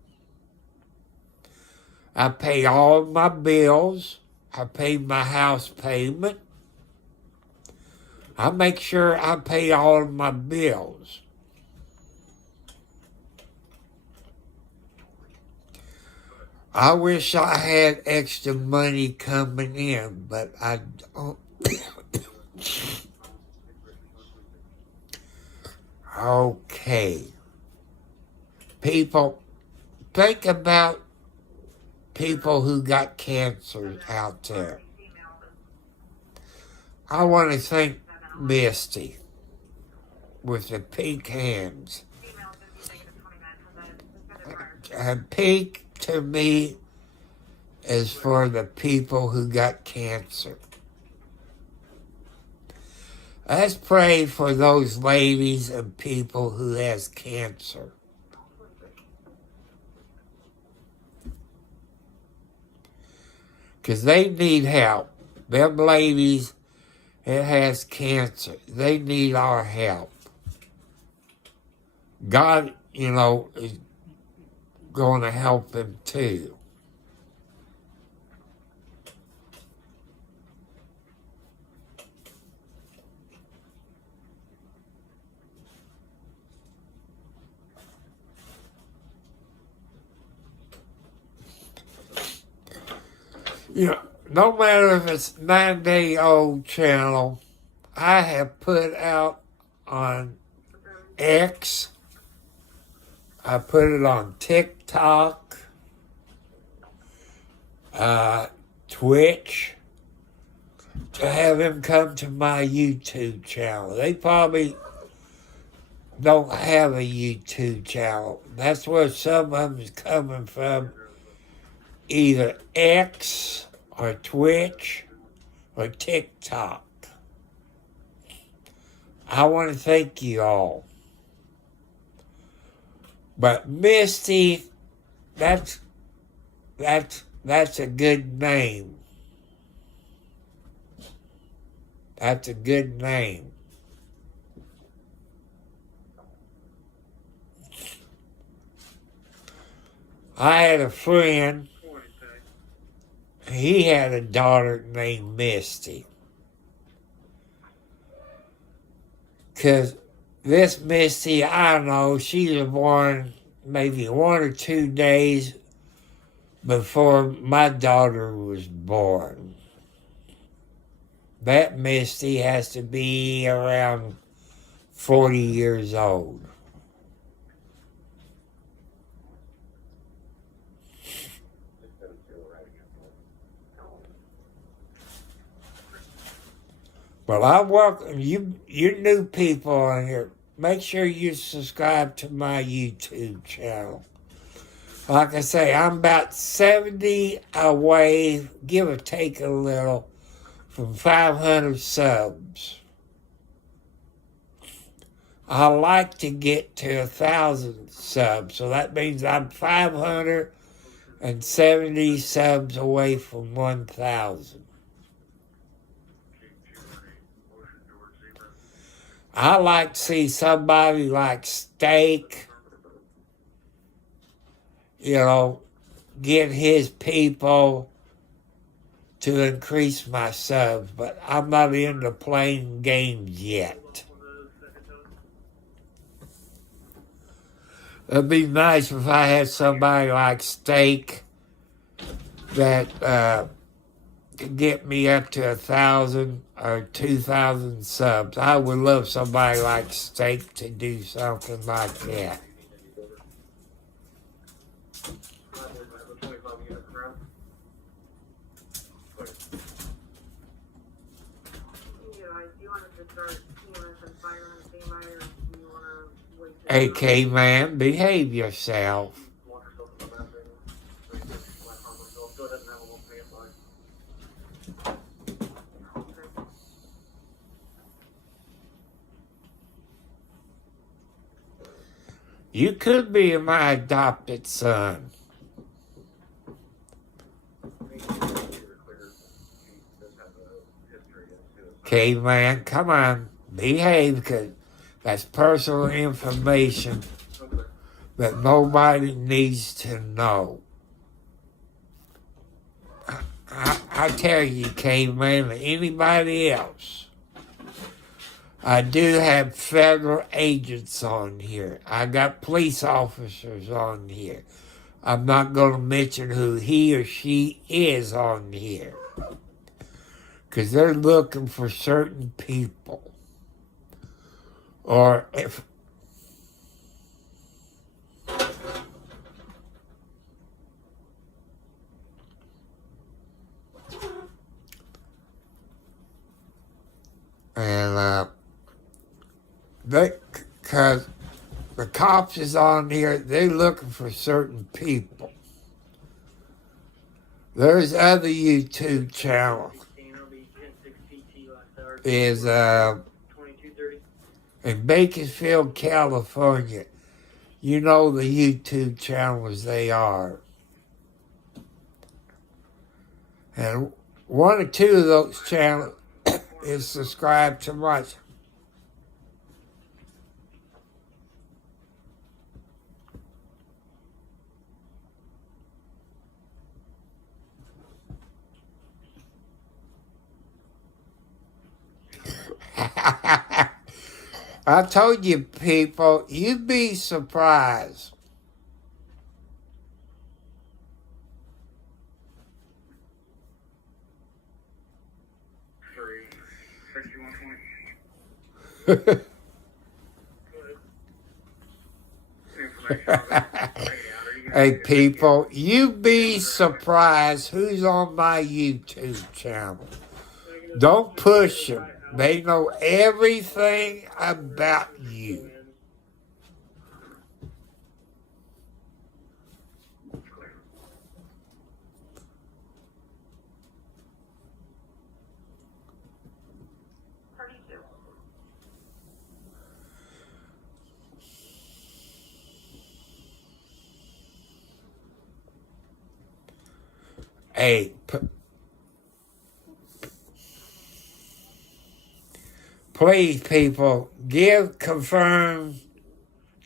I pay all my bills. I pay my house payment. I make sure I pay all of my bills. I wish I had extra money coming in, but I don't. Okay. People, think about people who got cancer out there. I want to thank Misty with the pink hands. And pink to me is for the people who got cancer. Let's pray for those ladies and people who has cancer. Because they need help. Them ladies that has cancer, they need our help. God, is going to help them too. No matter if it's 9-day-old channel, I have put out on X, I put it on TikTok, Twitch, to have them come to my YouTube channel. They probably don't have a YouTube channel. That's where some of them is coming from, either X or Twitch or TikTok. I want to thank you all. But Misty, that's a good name. That's a good name. I had a friend, he had a daughter named Misty. Because this Misty, I know, she was born maybe 1 or 2 days before my daughter was born. That Misty has to be around 40 years old. Well, I welcome you new people on here. Make sure you subscribe to my YouTube channel. Like I say, I'm about 70 away, give or take a little, from 500 subs. I like to get to 1,000 subs, so that means I'm 570 subs away from 1,000. I like to see somebody like Steak, get his people to increase my subs, but I'm not into playing games yet. It'd be nice if I had somebody like Steak that could get me up to 1,000 or 2,000 subs. I would love somebody like Steak to do something like that. AK man, behave yourself. You could be my adopted son. Caveman, come on, behave, because that's personal information that nobody needs to know. I tell you, Caveman, or anybody else, I do have federal agents on here. I got police officers on here. I'm not going to mention who he or she is on here, because they're looking for certain people. Or if because the cops is on here, they're looking for certain people. There's other YouTube channels. Is in Bakersfield, California. You know the YouTube channels they are. And one or two of those channels is subscribed to much. I told you people, you'd be surprised. Hey people, you'd be surprised who's on my YouTube channel. Don't push them. They know everything about you. Hey, please, people, give Confirm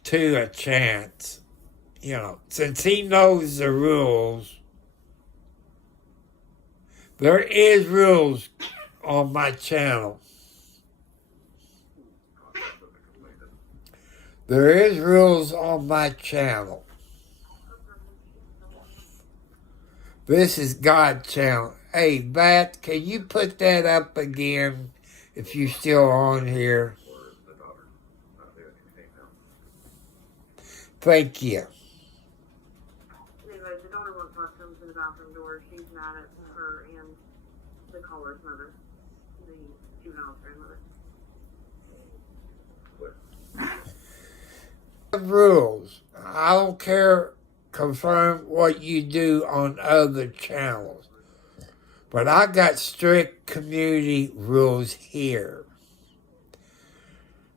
to a chance. You know, since he knows the rules, there is rules on my channel. There is rules on my channel. This is God's channel. Hey, Bat, can you put that up again if you're still on here? Thank you. Anyway, the daughter won't talk to him to the bathroom door. She's mad at her and the caller's mother, the juvenile's grandmother. Rules. I don't care, Confirm, what you do on other channels. But I got strict community rules here.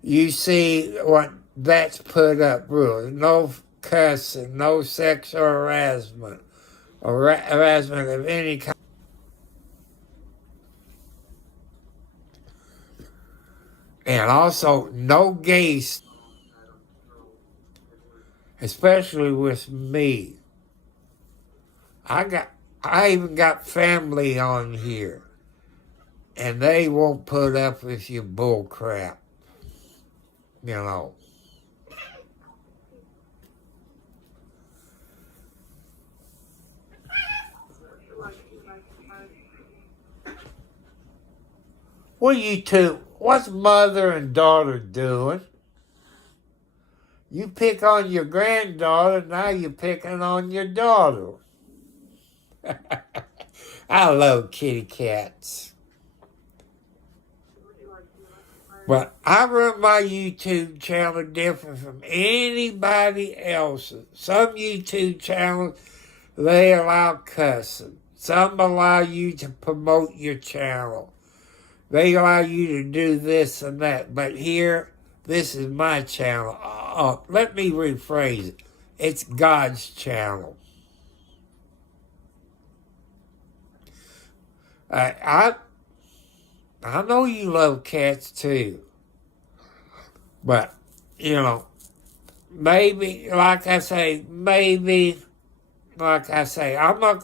You see what that's put up rules. No cussing, no sexual harassment, or harassment of any kind. And also, no gay stuff, especially with me. I even got family on here, and they won't put up with your bull crap. You know. What are you two? What's mother and daughter doing? You pick on your granddaughter, now you're picking on your daughter. I love kitty cats. But I run my YouTube channel different from anybody else's. Some YouTube channels, they allow cussing. Some allow you to promote your channel. They allow you to do this and that. But here, this is my channel. Let me rephrase it. It's God's channel. I know you love cats too. But, you know, maybe, like I say, I'm not...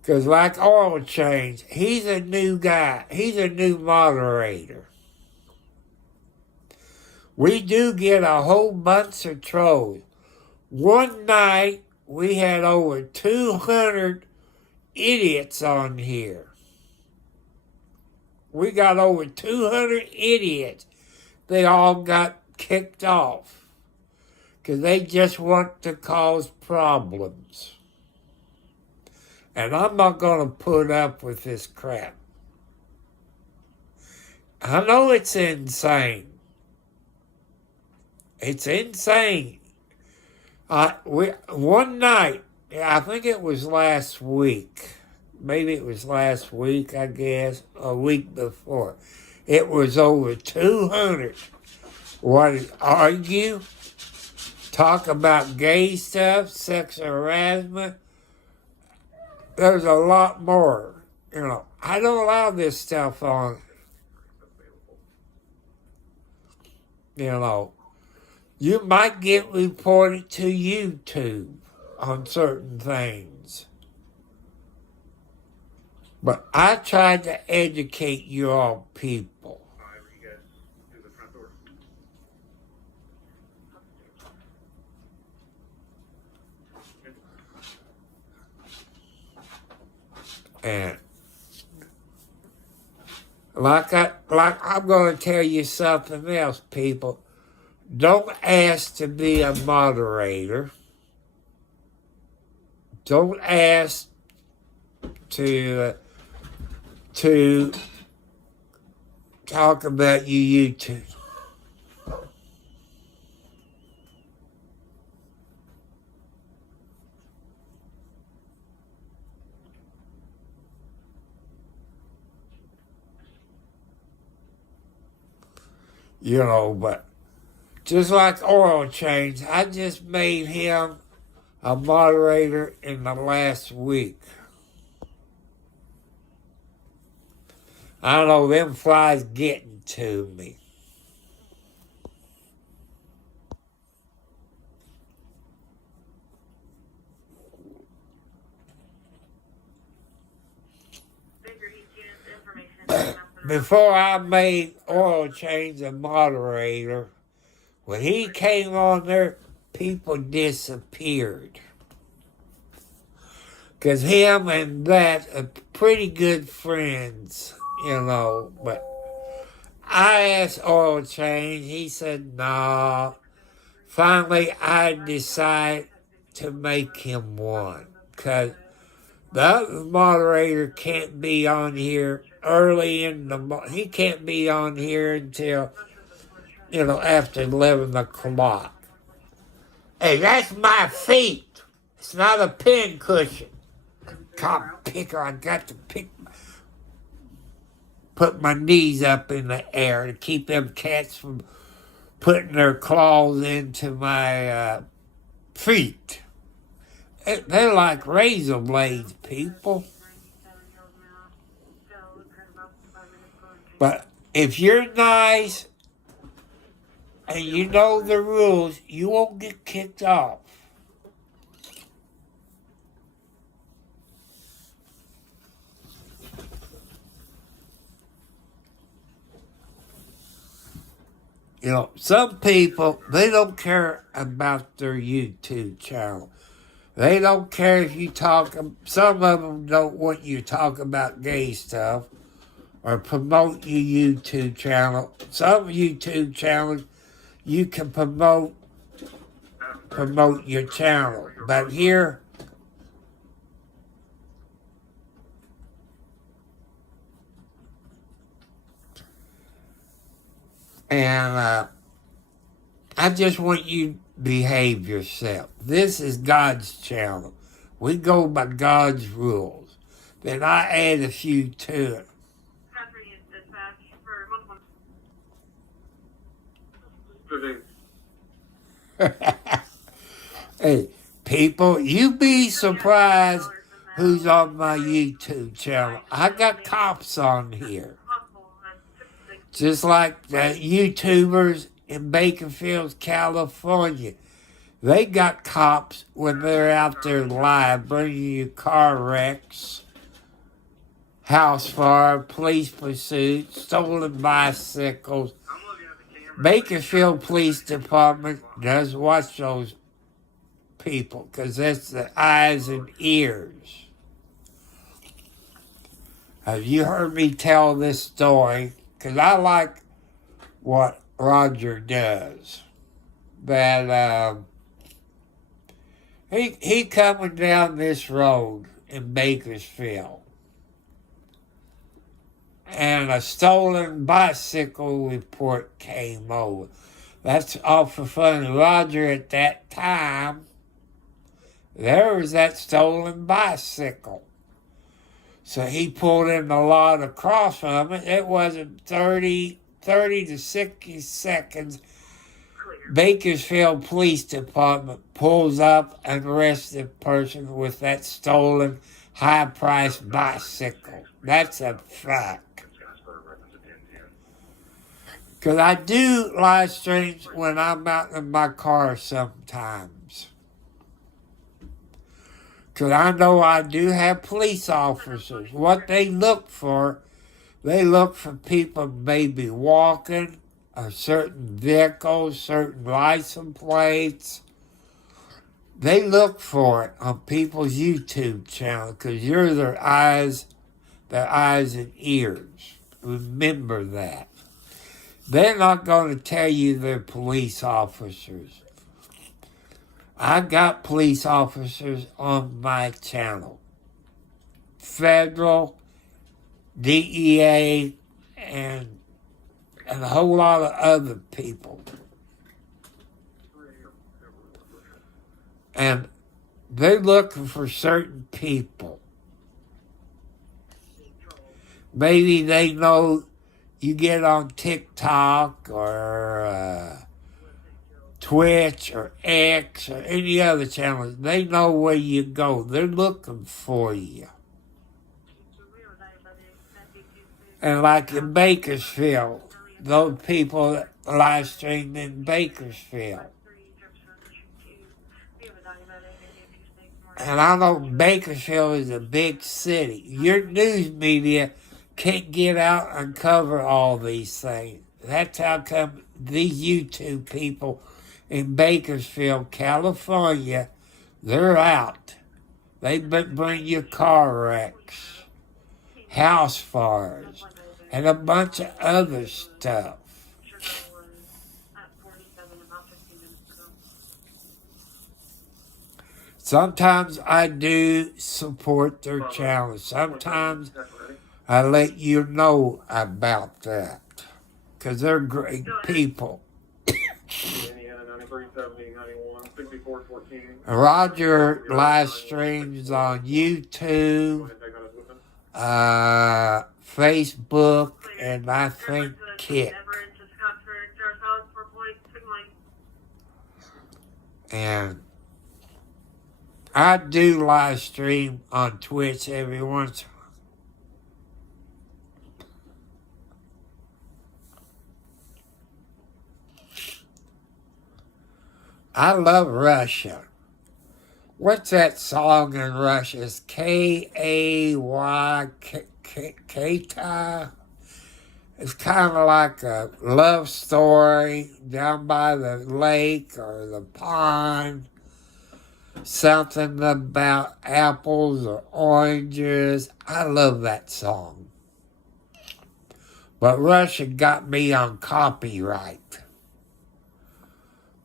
Because like Oil Change, he's a new guy. He's a new moderator. We do get a whole bunch of trolls. One night, we had over 200 idiots on here. We got over 200 idiots. They all got kicked off because they just want to cause problems. And I'm not going to put up with this crap. I know it's insane. It's insane. One night, I think it was last week. Maybe it was last week, I guess, a week before. It was over 200. Argue, talk about gay stuff, sexual harassment. There's a lot more. You know, I don't allow this stuff on. You know, you might get reported to YouTube on certain things. But I tried to educate you all people. And I'm going to tell you something else, people. Don't ask to be a moderator. Don't ask to talk about your YouTube. You know, but just like Oil Change, I just made him a moderator in the last week. I don't know, them flies getting to me. Before I made Oil Change a moderator, when he came on there, people disappeared. Because him and that are pretty good friends, you know. But I asked Oil Change, he said, nah. Finally, I decided to make him one. Because the other moderator can't be on here early in the he can't be on here until, you know, after 11 o'clock. Hey, that's my feet. It's not a pin cushion. Cop picker, I got to put my knees up in the air to keep them cats from putting their claws into my feet. They're like razor blades, people. But if you're nice and you know the rules, you won't get kicked off. You know, some people, they don't care about their YouTube channel. They don't care if you talk, some of them don't want you to talk about gay stuff or promote your YouTube channel. Some YouTube channels, you can promote your channel. But here, and I just want you to behave yourself. This is God's channel. We go by God's rules. Then I add a few to it. Hey, people, you be surprised who's on my YouTube channel. I got cops on here. Just like the YouTubers in Bakersfield, California. They got cops when they're out there live, bringing you car wrecks, house fire, police pursuit, stolen bicycles. Bakersfield Police Department does watch those people because that's the eyes and ears. Have you heard me tell this story? Because I like what Roger does. That he coming down this road in Bakersfield. And a stolen bicycle report came over. That's awful funny. Roger, at that time, there was that stolen bicycle. So he pulled in the lot across from it. It wasn't 30 to 60 seconds. Bakersfield Police Department pulls up and arrests the person with that stolen high-priced bicycle. That's a fact. Because I do live streams when I'm out in my car sometimes. Because I know I do have police officers. What they look for people maybe walking, or certain vehicles, certain license plates. They look for it on people's YouTube channel because you're their eyes and ears. Remember that. They're not going to tell you they're police officers. I got police officers on my channel. Federal, DEA, and a whole lot of other people. And they're looking for certain people. Maybe they know you get on TikTok or Twitch or X or any other channels. They know where you go. They're looking for you. And like in Bakersfield, those people that live stream in Bakersfield. And I know Bakersfield is a big city. Your news media can't get out and cover all these things. That's how come these YouTube people in Bakersfield, California, they're out. They bring you car wrecks, house fires, and a bunch of other stuff. Sometimes I do support their channel. Sometimes I let you know about that because they're great people. Roger live streams on YouTube, Facebook, and I think Kick. And I do live stream on Twitch every once in a while. I love Russia. What's that song in Russia? It's K-A-Y-K-K-K-Ta. It's kind of like a love story down by the lake or the pond. Something about apples or oranges. I love that song. But Russia got me on copyright.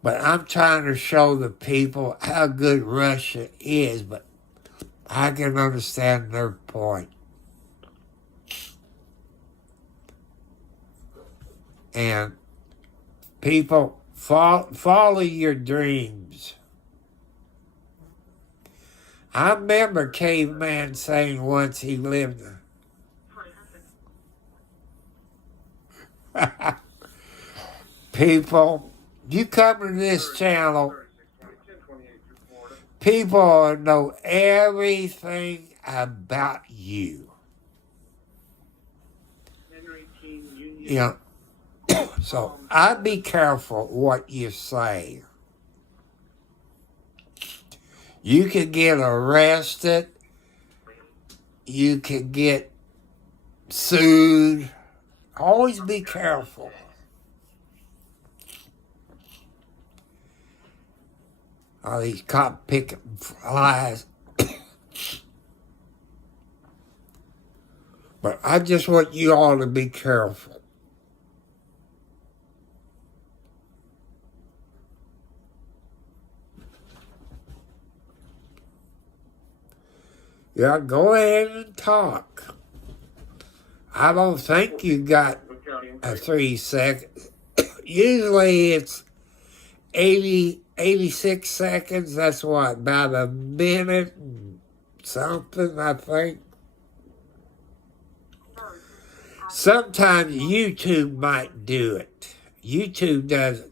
But I'm trying to show the people how good Russia is, but I can understand their point. And people, follow your dreams. I remember Caveman saying once he lived. People, you come to this channel, people know everything about you. You know, so I'd be careful what you say. You could get arrested. You could get sued. Always be careful. All these cop picking flies. But I just want you all to be careful. Yeah, go ahead and talk. I don't think you got a 3 seconds. Usually it's 86 seconds. That's what, about a minute and something, I think. Sometimes YouTube might do it. YouTube does it.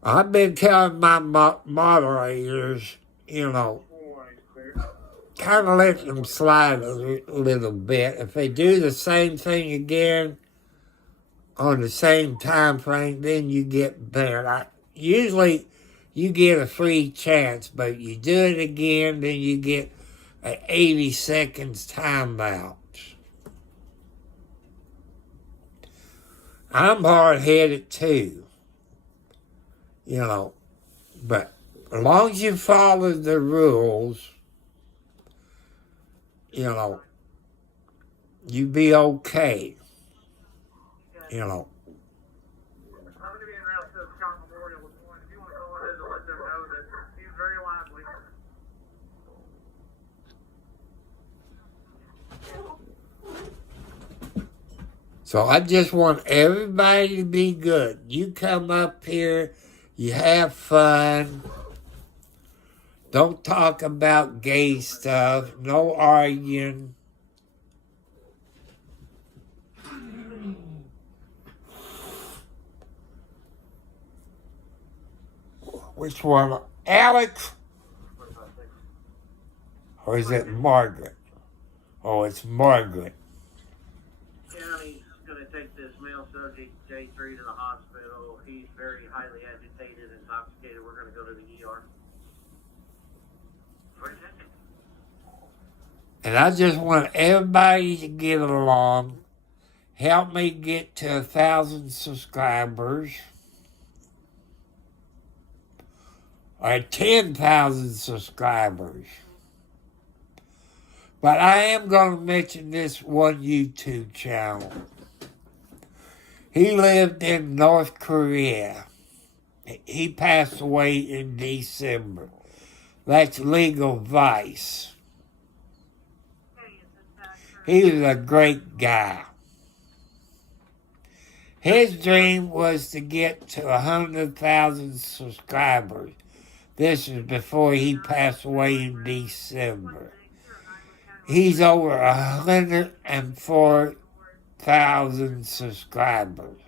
I've been telling my moderators, you know, kind of let them slide a little bit. If they do the same thing again on the same time frame, then you get better. Usually you get a free chance, but you do it again, then you get an 80 seconds timeout. I'm hard-headed too. You know, but as long as you follow the rules, you know, you be okay. You know. I'm going to be en route to Scott Memorial this morning. If you want to go ahead and let them know that he's very lively. So I just want everybody to be good. You come up here, you have fun. Don't talk about gay stuff. No arguing. Which one? Alex? Or is it Margaret? Oh, it's Margaret. County's going to take this male subject, J3, to the hospital. He's very highly agitated and intoxicated. We're going to go to the ER. And I just want everybody to get along. Help me get to 1,000 subscribers. Or 10,000 subscribers. But I am going to mention this one YouTube channel. He lived in North Korea. He passed away in December. That's Legal Vice. He was a great guy. His dream was to get to 100,000 subscribers. This is before he passed away in December. He's over 104,000 subscribers.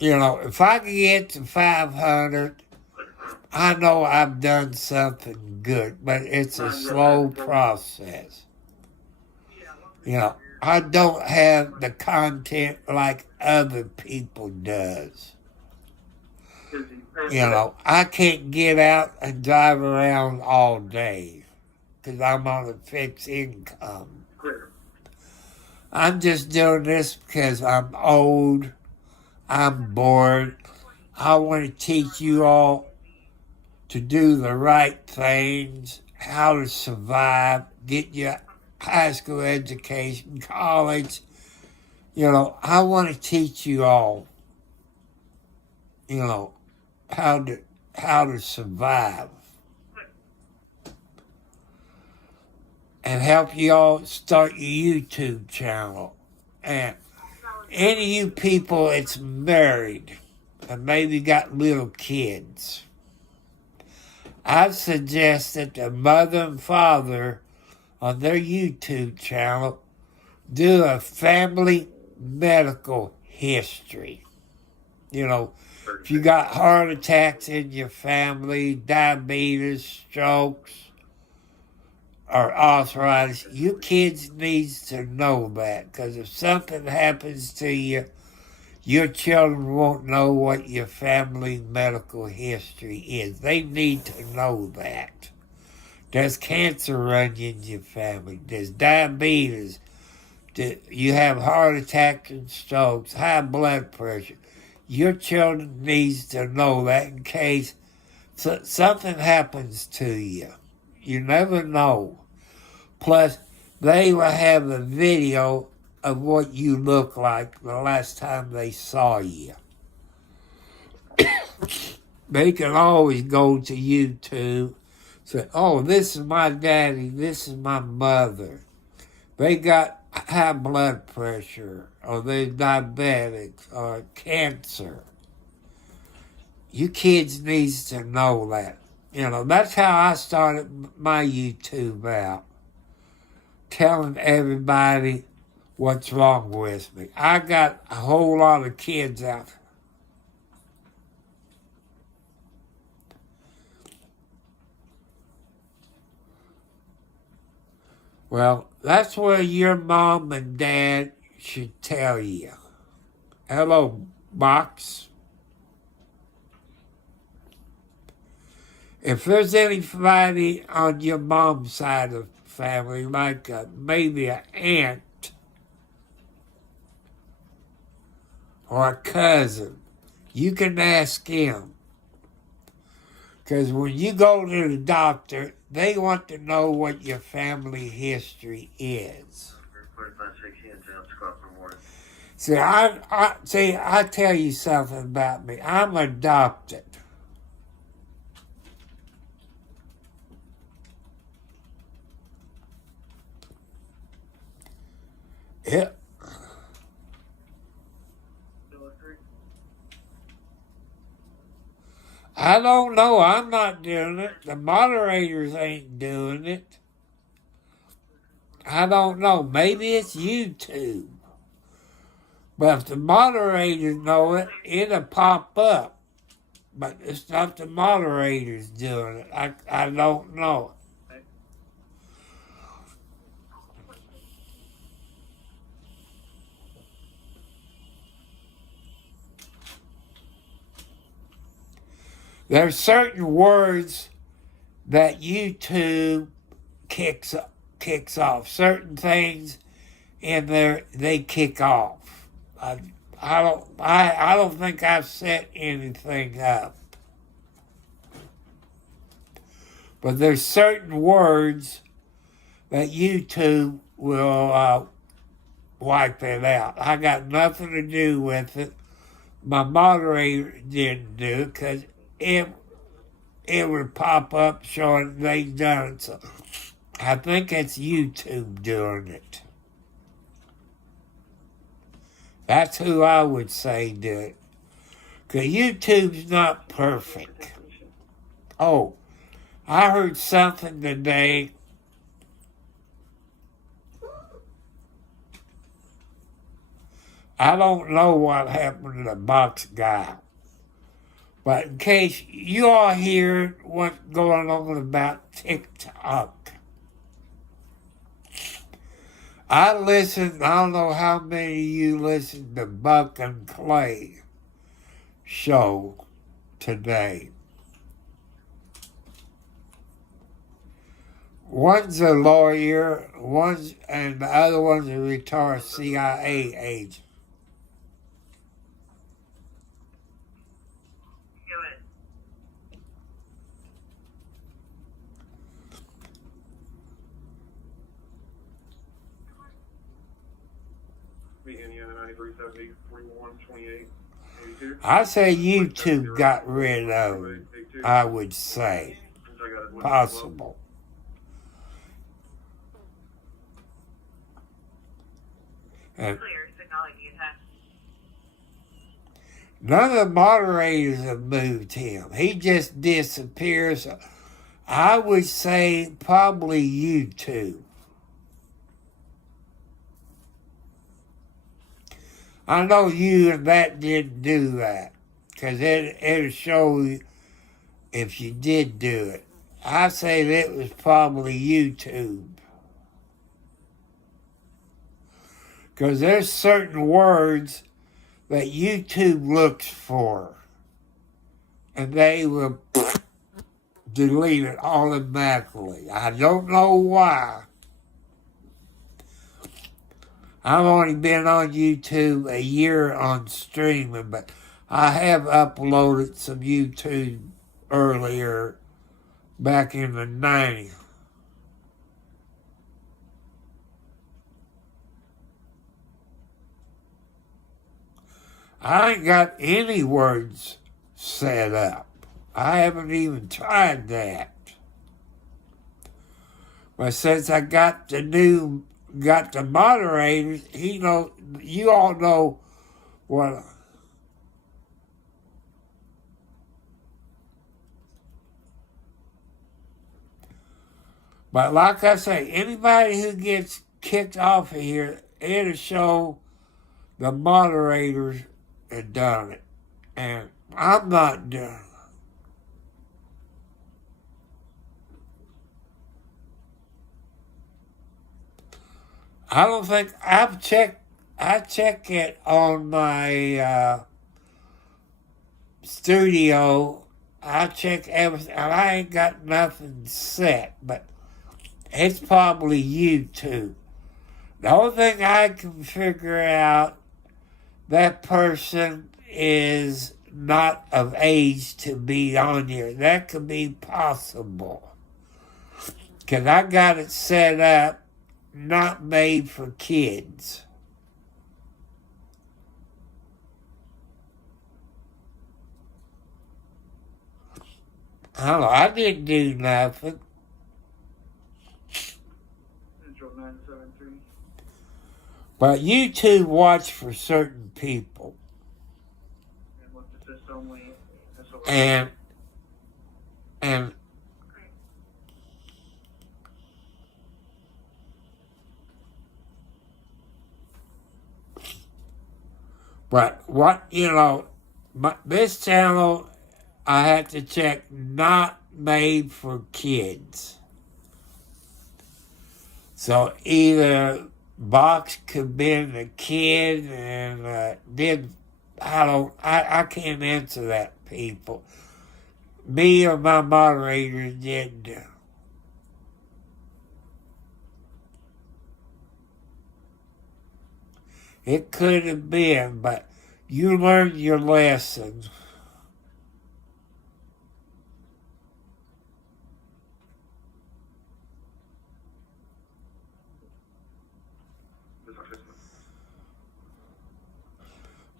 if I can get to 500, I know I've done something good, but it's a slow process. I don't have the content like other people does. I can't get out and drive around all day because I'm on a fixed income. I'm just doing this because I'm old, I'm bored. I want to teach you all to do the right things, how to survive, get your high school education, college. I want to teach you all, how to survive. And help you all start your YouTube channel. And any of you people that's married and maybe got little kids, I suggest that the mother and father on their YouTube channel do a family medical history. If you got heart attacks in your family, diabetes, strokes, or arthritis, your kids needs to know that, because if something happens to you, your children won't know what your family medical history is. They need to know that. There's cancer running in your family. There's diabetes. You have heart attacks and strokes, high blood pressure. Your children needs to know that in case something happens to you. You never know. Plus, they will have a video of what you look like the last time they saw you. They can always go to YouTube, say, oh, this is my daddy, this is my mother. They got high blood pressure, or they're diabetics, or cancer. You kids needs to know that. That's how I started my YouTube out. Telling everybody what's wrong with me. I got a whole lot of kids out. Well, that's where your mom and dad should tell you. Hello, Box. If there's anybody on your mom's side of the family, like maybe an aunt or a cousin, you can ask him. Because when you go to the doctor, they want to know what your family history is. See, I tell you something about me. I'm adopted. Yep. I don't know. I'm not doing it. The moderators ain't doing it. I don't know. Maybe it's YouTube. But if the moderators know it, it'll pop up. But it's not the moderators doing it. I don't know. There's certain words that YouTube kicks off. Certain things in there they kick off. I don't think I've set anything up. But there's certain words that YouTube will wipe it out. I got nothing to do with it. My moderator didn't do it because it would pop up showing they done it. So I think it's YouTube doing it. That's who I would say do it. Because YouTube's not perfect. Oh, I heard something today. I don't know what happened to the box guy. But in case you all hear what's going on about TikTok, I don't know how many of you listen to Buck and Clay show today. One's a lawyer, and the other one's a retired CIA agent. I say YouTube got rid of it, I would say. Possible. And none of the moderators have moved him. He just disappears. I would say probably YouTube. I know you and that didn't do that, because it'll show you if you did do it. I say that was probably YouTube. Because there's certain words that YouTube looks for, and they will delete it automatically. I don't know why. I've only been on YouTube a year on streaming, but I have uploaded some YouTube earlier, back in the 90s. I ain't got any words set up. I haven't even tried that. But since I got the moderators, you all know what. But like I say, anybody who gets kicked off of here, it'll show the moderators have done it. And I'm not doing it. I don't think I check it on my studio. I check everything, and I ain't got nothing set, but it's probably YouTube. The only thing I can figure out, that person is not of age to be on here. That could be possible. Because I got it set up, not made for kids. I don't know, I didn't do nothing. But YouTube watch for certain people. And but this channel, I had to check, not made for kids. So either Box could be a kid and I can't answer that, people. Me or my moderators did. It could have been, but you learned your lesson.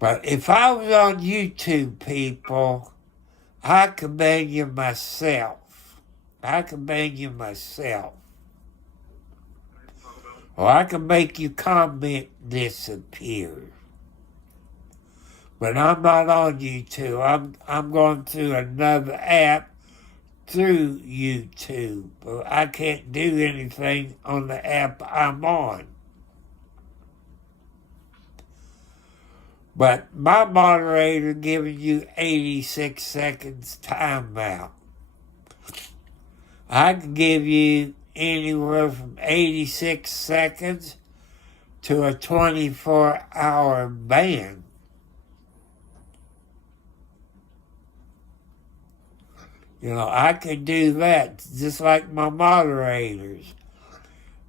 But if I was on YouTube, people, I could ban you myself. Or I can make your comment disappear. But I'm not on YouTube. I'm going through another app through YouTube. But I can't do anything on the app I'm on. But my moderator giving you 86 seconds timeout. I can give you anywhere from 86 seconds to a 24-hour ban. You know, I could do that just like my moderators.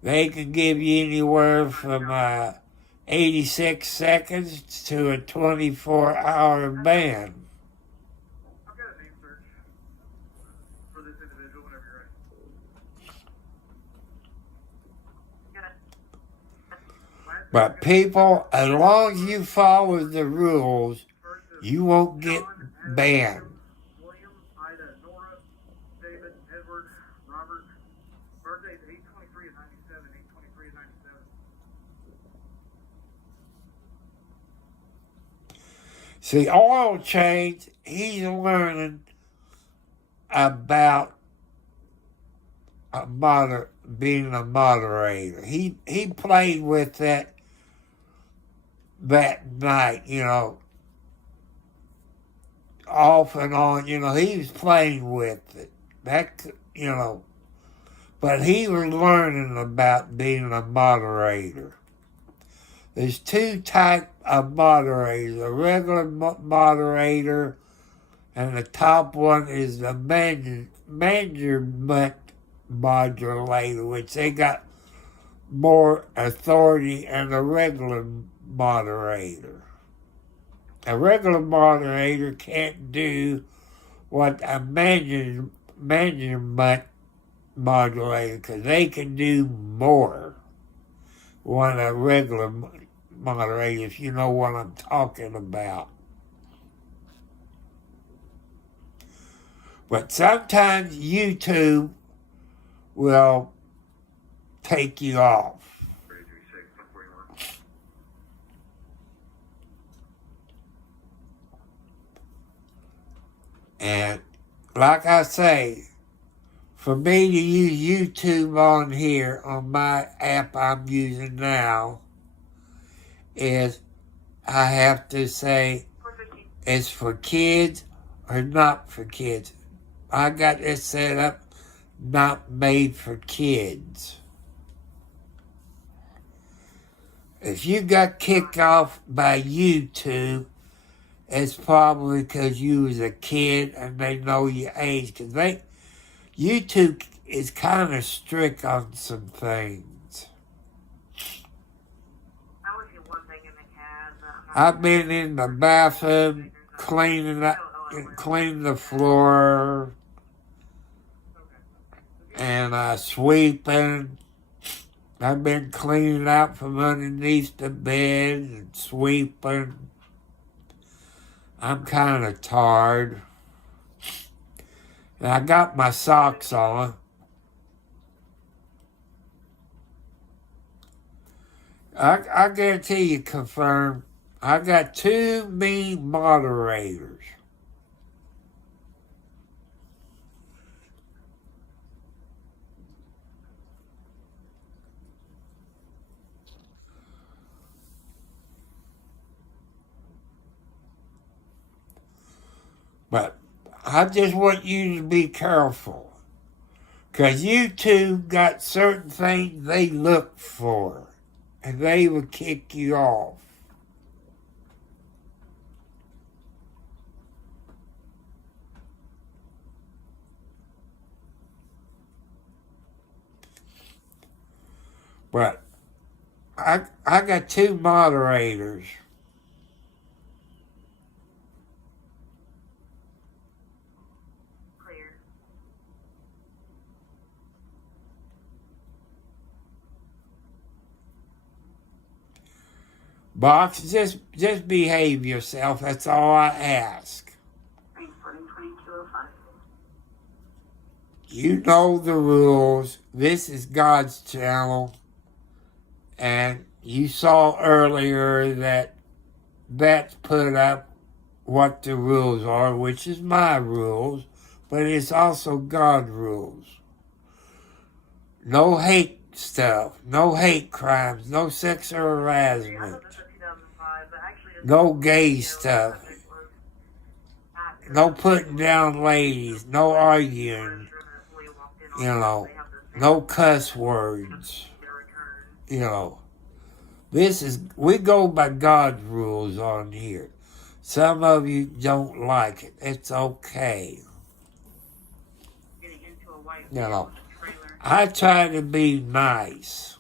They can give you anywhere from 86 seconds to a 24-hour ban. I've got a name search for this individual whenever you're ready. But people, as long as you follow the rules, you won't get banned. William, Ida, Nora, David, Edward, Robert. Birthday's 8/23 of 97, 8/23 of 97. See, oil change, he's learning about being a moderator. He played with that night, you know, off and on. You know, he was playing with it. That, you know, but he was learning about being a moderator. There's two types of moderators, a regular moderator, and the top one is the management modulator, which they got more authority than a regular moderator. A regular moderator can't do what a management modulator, because they can do more than a regular moderator, if you know what I'm talking about. But sometimes YouTube will take you off. And like I say, for me to use YouTube on here, on my app I'm using now, is I have to say it's for kids or not for kids. I got this set up, not made for kids. If you got kicked off by YouTube, it's probably because you was a kid and they know your age. Because YouTube is kind of strict on some things. I've been in the bathroom cleaning the floor and sweeping. I've been cleaning out from underneath the bed and sweeping. I'm kind of tired. And I got my socks on. I guarantee you, confirm, I got two mean moderators. But I just want you to be careful. Because YouTube got certain things they look for. And they will kick you off. But I got two moderators. Box, just behave yourself. That's all I ask. You know the rules. This is God's channel. And you saw earlier that that's put up what the rules are, which is my rules, but it's also God's rules. No hate stuff, no hate crimes, no sexual harassment. But actually, no gay stuff, no putting down ladies, no arguing, no cuss words, we go by God's rules on here. Some of you don't like it. It's okay. I try to be nice.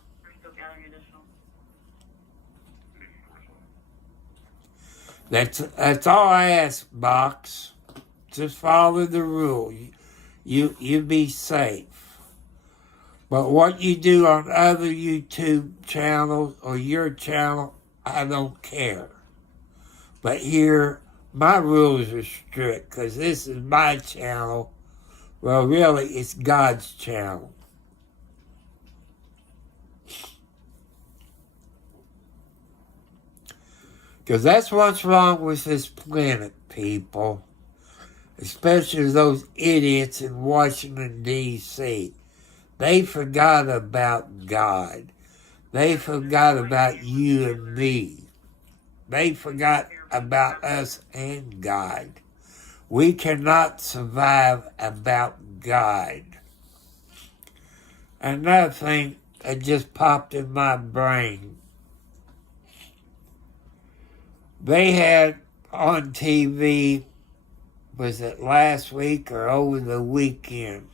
That's all I ask, Box. Just follow the rule. You be safe. But what you do on other YouTube channels or your channel, I don't care. But here, my rules are strict because this is my channel. Well, really, it's God's channel. Because that's what's wrong with this planet, people. Especially those idiots in Washington, D.C. They forgot about God. They forgot about you and me. They forgot about us and God. We cannot survive without God. Another thing that just popped in my brain. They had on TV, was it last week or over the weekend?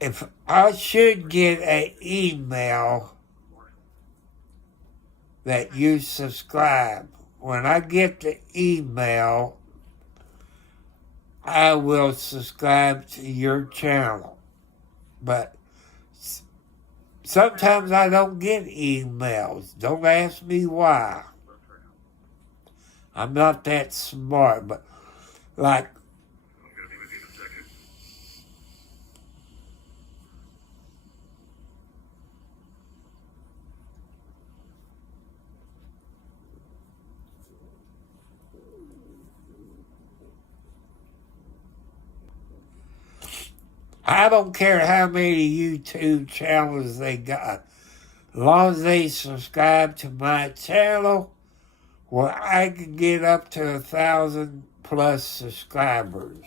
If I should get an email that you subscribe, when I get the email, I will subscribe to your channel. But sometimes I don't get emails. Don't ask me why. I'm not that smart, but like, I don't care how many YouTube channels they got. As long as they subscribe to my channel, well, I can get up to 1,000+ subscribers.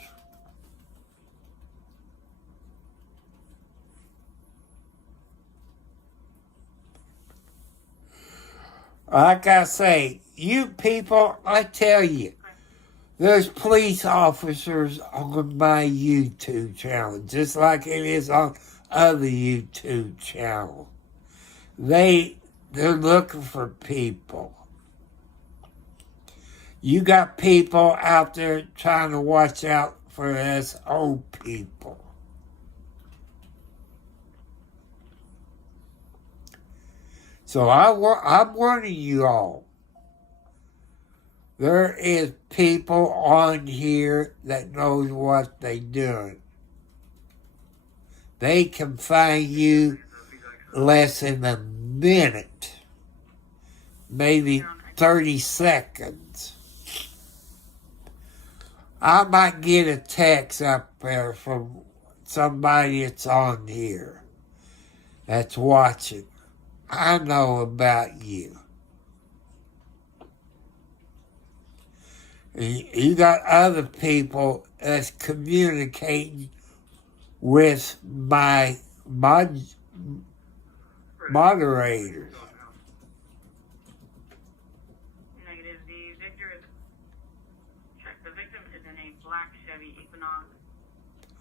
Like I say, you people, I tell you, there's police officers on my YouTube channel, just like it is on other YouTube channels. They're looking for people. You got people out there trying to watch out for us old people. So I'm warning you all. There is people on here that knows what they're doing. They can find you less than a minute, maybe 30 seconds. I might get a text up there from somebody that's on here, that's watching. I know about you. You got other people that's communicating with my moderators. Negative. The victim is in a black Chevy Equinox,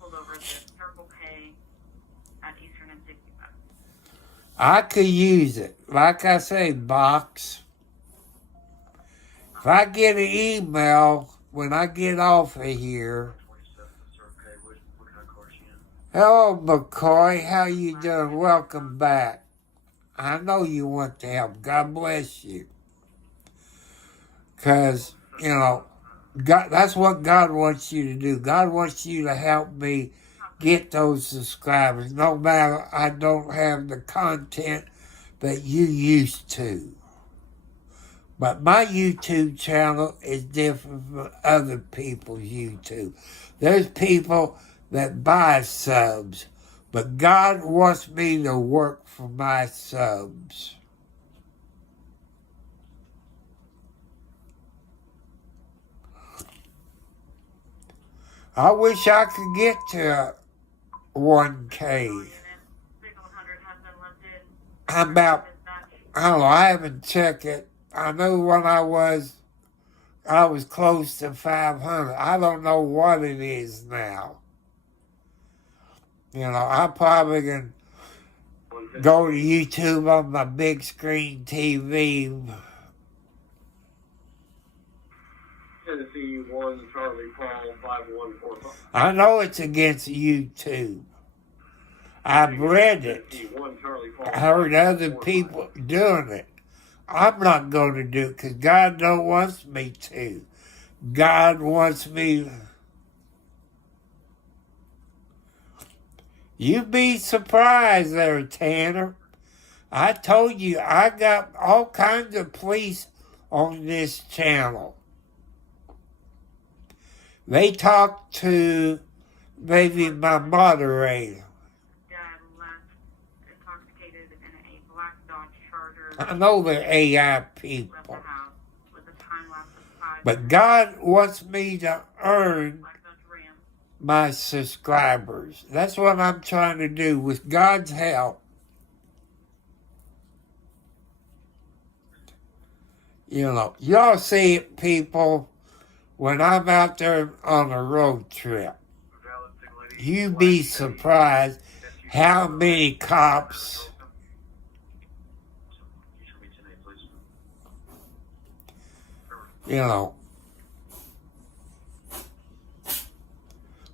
pulled over at the Circle K at Eastern and 65. I could use it. Like I say, Box. If I get an email when I get off of here. Hello, McCoy. How you doing? Welcome back. I know you want to help. God bless you. Because, God, that's what God wants you to do. God wants you to help me get those subscribers, no matter I don't have the content that you used to. But my YouTube channel is different from other people's YouTube. There's people that buy subs, but God wants me to work for my subs. I wish I could get to 1K. I'm about, I don't know, I haven't checked it. I know when I was close to 500. I don't know what it is now. You know, I probably can go to YouTube on my big screen TV. Tennessee 1 Charlie Paul 5145. I know it's against YouTube. I've read it. I heard other people doing it. I'm not going to do it because God don't want me to. God wants me. You'd be surprised there, Tanner. I told you I got all kinds of police on this channel. They talk to maybe my moderator. I know they're AI people. But God wants me to earn my subscribers. That's what I'm trying to do with God's help. You know, y'all see it, people, when I'm out there on a road trip. You'd be surprised how many cops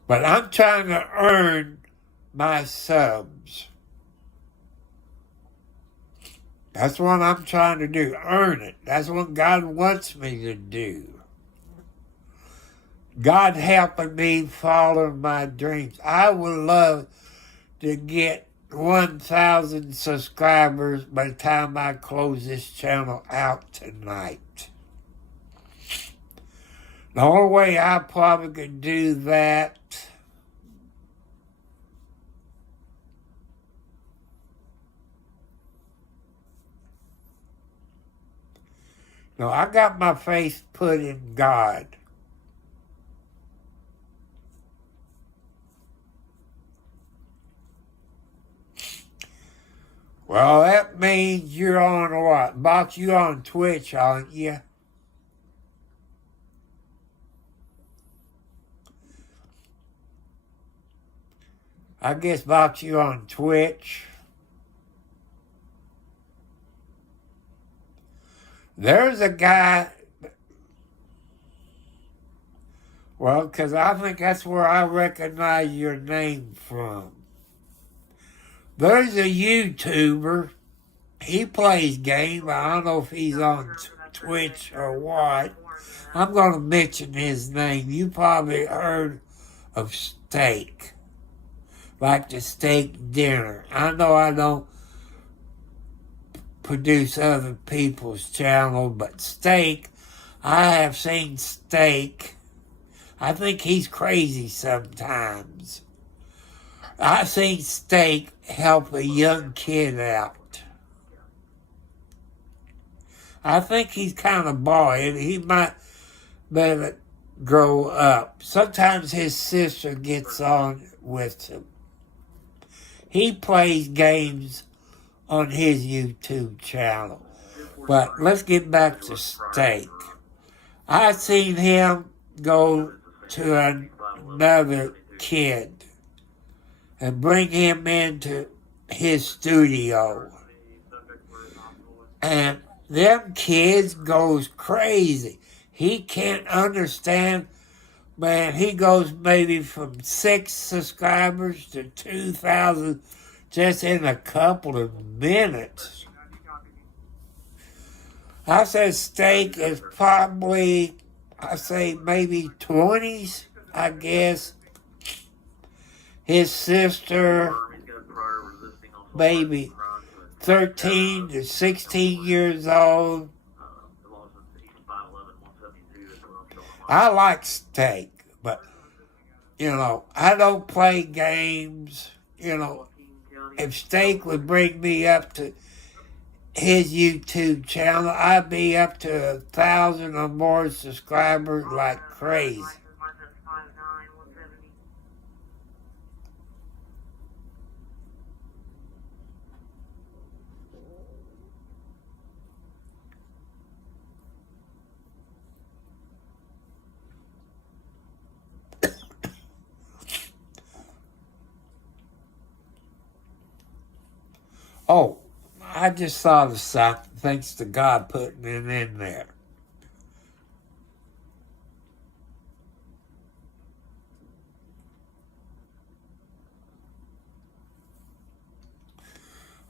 but I'm trying to earn my subs. That's what I'm trying to do, earn it. That's what God wants me to do. God helping me follow my dreams. I would love to get 1,000 subscribers by the time I close this channel out tonight. The only way I probably could do that I got my faith put in God. Well, that means you're on what? Box, you on Twitch, aren't you? I guess, Box, you on Twitch. There's a guy, well, because I think that's where I recognize your name from. There's a YouTuber. He plays games. I don't know if he's on Twitch or what. I'm going to mention his name. You probably heard of Steak. Like the steak dinner. I know I don't produce other people's channel, but Steak, I have seen Steak. I think he's crazy sometimes. I've seen Steak help a young kid out. I think he's kind of bored. He might better grow up. Sometimes his sister gets on with him. He plays games on his YouTube channel. But let's get back to Steak. I seen him go to another kid and bring him into his studio. And them kids goes crazy. He can't understand. Man, he goes maybe from 6 subscribers to 2,000 just in a couple of minutes. I said Steak is probably, I say maybe 20s, I guess. His sister, maybe 13 to 16 years old. I like Steak, but You know, I don't play games. You know, if Steak would bring me up to his YouTube channel, I'd be up to 1,000 or more subscribers like crazy. Oh, I just saw the sign. Thanks to God putting it in there.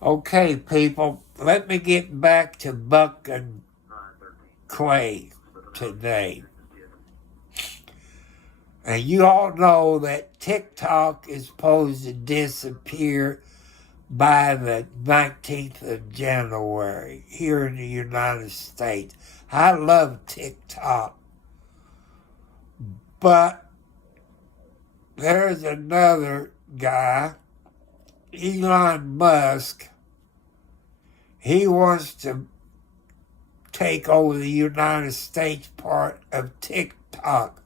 Okay, people, let me get back to Buck and Clay today. And you all know that TikTok is supposed to disappear by the 19th of January here in the United States. I love TikTok. But there's another guy, Elon Musk. He wants to take over the United States part of TikTok.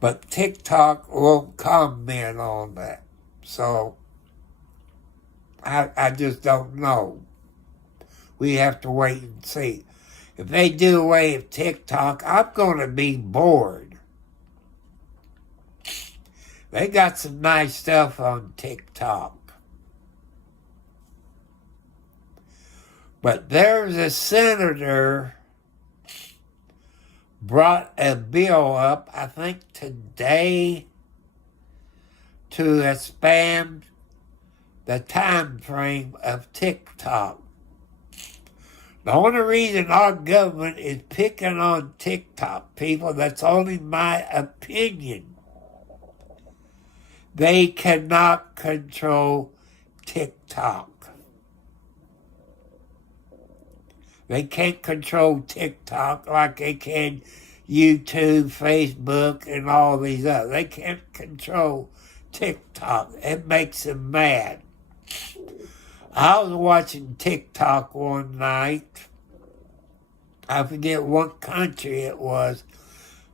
But TikTok won't comment on that. So I just don't know. We have to wait and see. If they do away with TikTok, I'm going to be bored. They got some nice stuff on TikTok. But there's a senator brought a bill up, I think today, to expand the time frame of TikTok. The only reason our government is picking on TikTok, people, that's only my opinion. They cannot control TikTok. They can't control TikTok like they can YouTube, Facebook, and all these others. They can't control TikTok. It makes them mad. I was watching TikTok one night. I forget what country it was.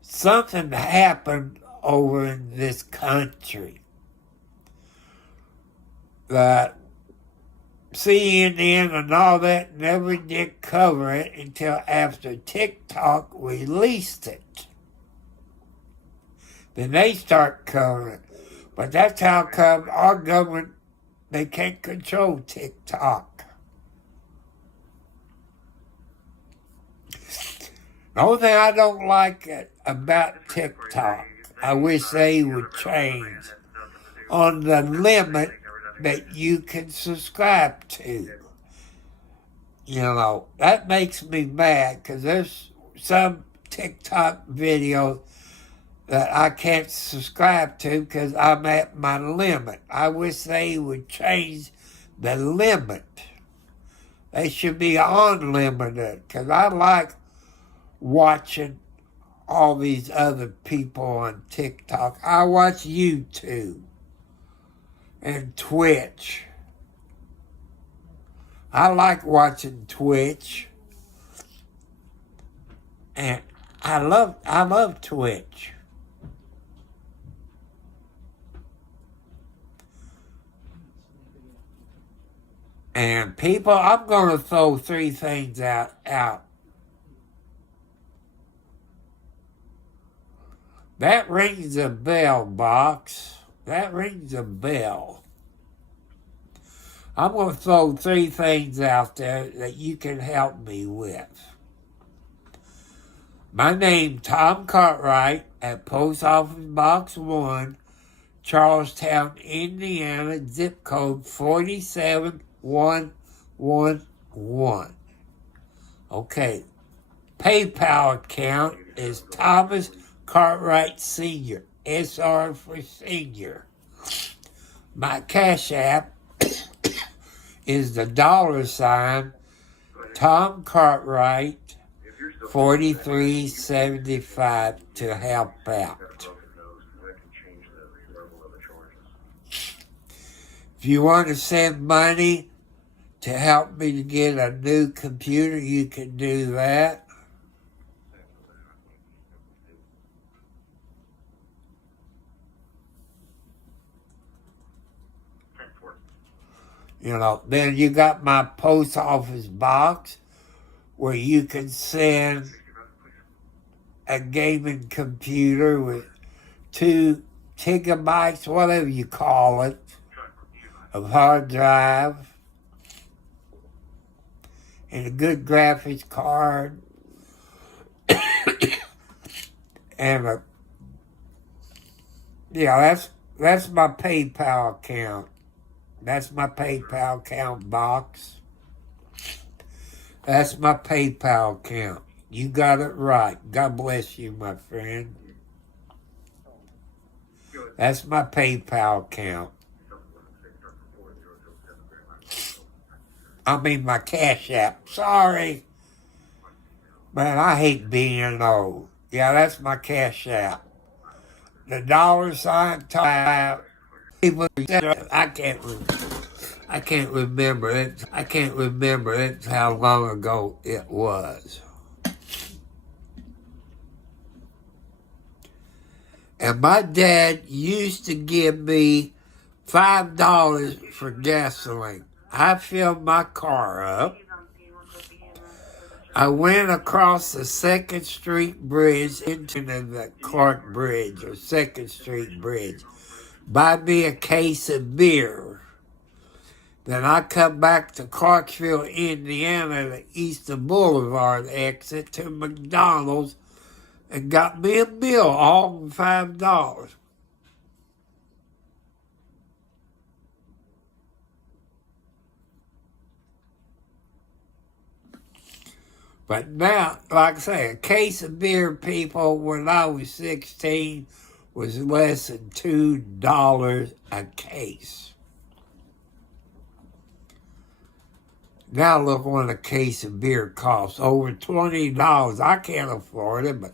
Something happened over in this country that CNN and all that never did cover it until after TikTok released it. Then they start covering it. But that's how come our government, they can't control TikTok. The only thing I don't like about TikTok, I wish they would change on the limit that you can subscribe to. You know, that makes me mad because there's some TikTok videos that I can't subscribe to because I'm at my limit. I wish they would change the limit. They should be unlimited because I like watching all these other people on TikTok. I watch YouTube and Twitch. I like watching Twitch. And I love Twitch. And people, I'm going to throw three things out. That rings a bell, Box. That rings a bell. I'm going to throw three things out there that you can help me with. My name, Tom Cartwright, at Post Office Box 1, Charlestown, Indiana, zip code 47111. Okay. PayPal account is Thomas Cartwright Sr., SR for Senior. My Cash App is the $, Tom Cartwright, 4375 to help out. If you want to send money to help me to get a new computer, you can do that. You know, then you got my post office box where you can send a gaming computer with 2 gigabytes, whatever you call it, of hard drive, and a good graphics card, and that's my PayPal account. That's my PayPal account box. That's my PayPal account. You got it right. God bless you, my friend. That's my PayPal account. I mean my Cash App. Sorry. Man, I hate being old. Yeah, that's my Cash App. The $sign type. I can't remember it. I can't remember it how long ago it was. And my dad used to give me $5 for gasoline. I filled my car up. I went across the 2nd Street Bridge into the Clark Bridge or 2nd Street Bridge. Buy me a case of beer. Then I come back to Clarksville, Indiana, the Eastern Boulevard exit to McDonald's and got me a meal, all for $5. But now, like I say, a case of beer, people, when I was 16, was less than $2 a case. Now look what a case of beer costs, over $20. I can't afford it, but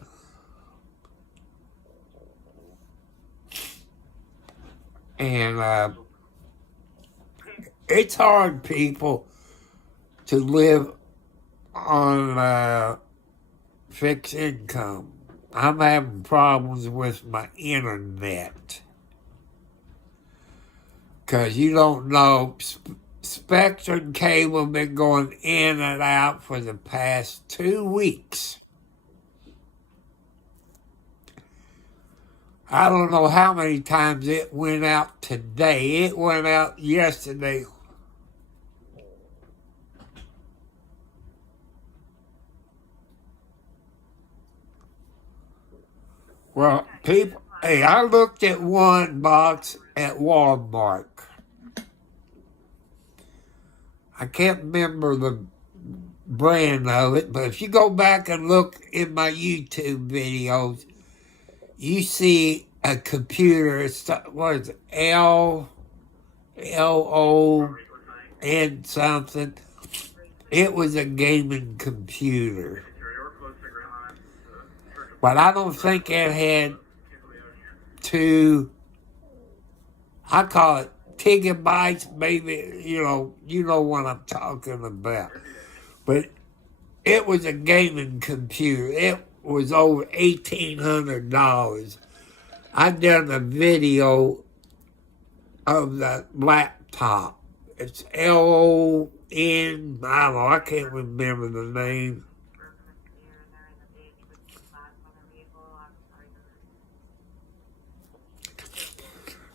and it's hard, people, to live on fixed income. I'm having problems with my internet because you don't know. Spectrum cable been going in and out for the past 2 weeks. I don't know how many times it went out today. It went out yesterday. Well, people, hey, I looked at one box at Walmart. I can't remember the brand of it, but if you go back and look in my YouTube videos, you see a computer. What is it? LON something. It was a gaming computer. But I don't think it had 2, I call it gigabytes, maybe, you know what I'm talking about. But it was a gaming computer. It was over $1,800. I done a video of the laptop. It's LON, I don't know, I can't remember the name.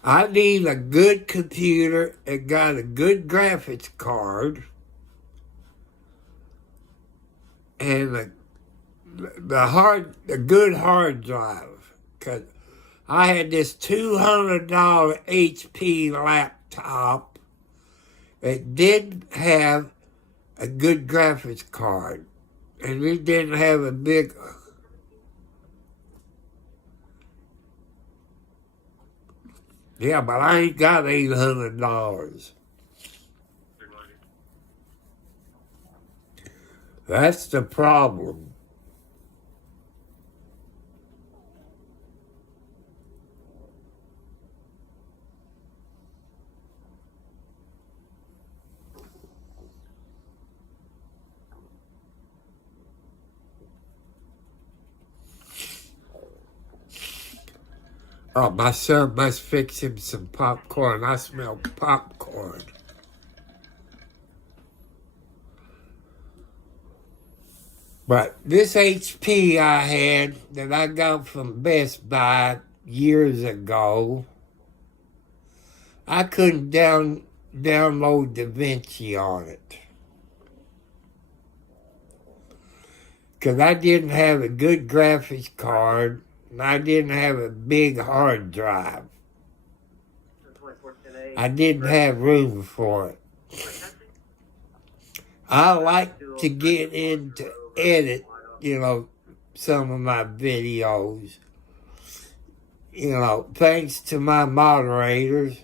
I need a good computer that got a good graphics card and a good hard drive. Cause I had this $200 HP laptop that didn't have a good graphics card, and it didn't have a big. Yeah, but I ain't got $800. That's the problem. Oh, my son must fix him some popcorn. I smell popcorn. But this HP I had that I got from Best Buy years ago, I couldn't download DaVinci on it. Because I didn't have a good graphics card, and I didn't have a big hard drive. I didn't have room for it. I like to get in to edit, some of my videos. Thanks to my moderators,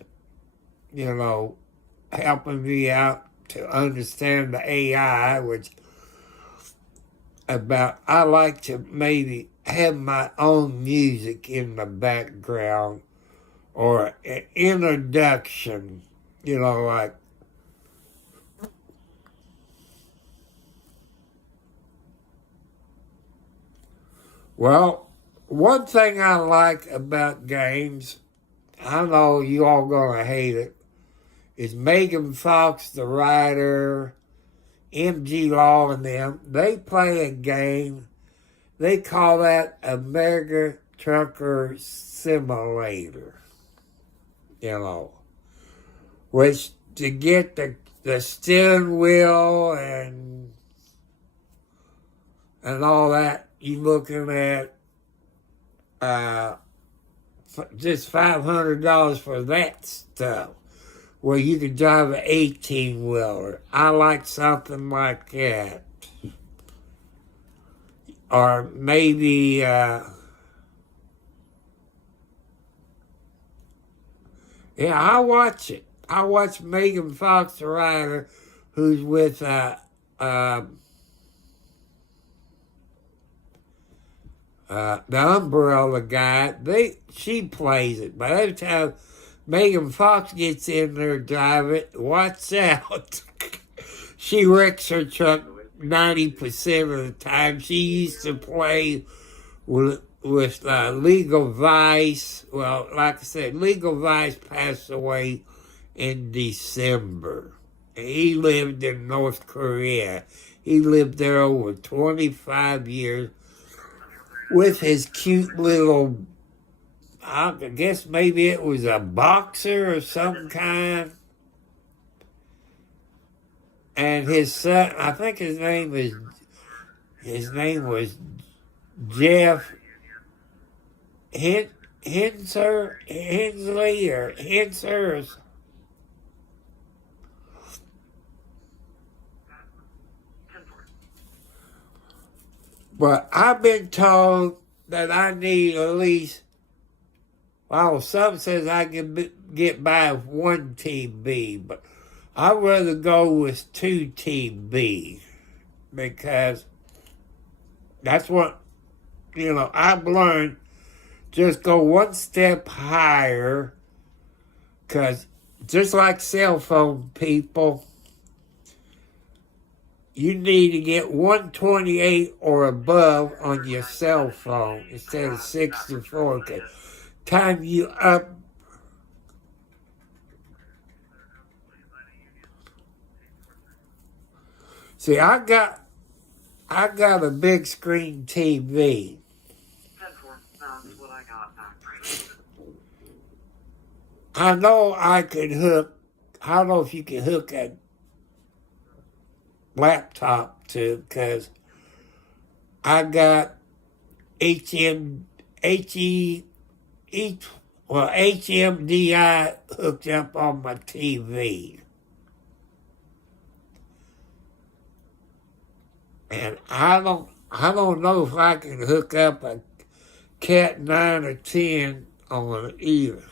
helping me out to understand the AI, I like to maybe have my own music in the background or an introduction, like, well, one thing I like about games, I know you all gonna hate it, is Megan Fox, the writer, MG Law and them, they play a game, they call that America Trucker Simulator, which to get the steering wheel and all that, you're looking at just $500 for that stuff. Well, you could drive an 18-wheeler. I like something like that. Or maybe, I watch it. I watch Megan Fox, the writer, who's with the Umbrella guy. She plays it. But every time Megan Fox gets in there driving, watch out. She wrecks her truck 90% of the time. She used to play with Legal Vice. Well, like I said, Legal Vice passed away in December. He lived in North Korea. He lived there over 25 years with his cute little, I guess maybe it was a boxer of some kind. And his son, I think his name was Jeff Hensley or Henser. But I've been told that I need at least, some says I can get by with 1 TB, but I'd rather go with 2 TB because that's what, I've learned. Just go one step higher because just like cell phone people, you need to get 128 or above on your cell phone instead of 64. Cause time you up. See, I got a big screen TV. I know I could I don't know if you can hook a laptop to, because I got HMDI hooked up on my TV. And I don't know if I can hook up a Cat 9 or 10 on it either.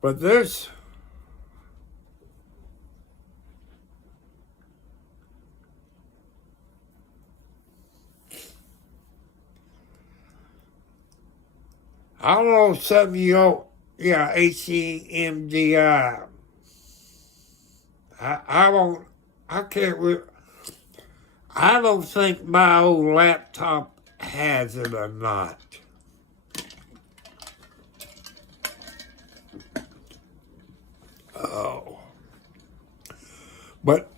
But there's I don't know if some of you HEMDI. I can't, I don't think my old laptop has it or not. Oh. But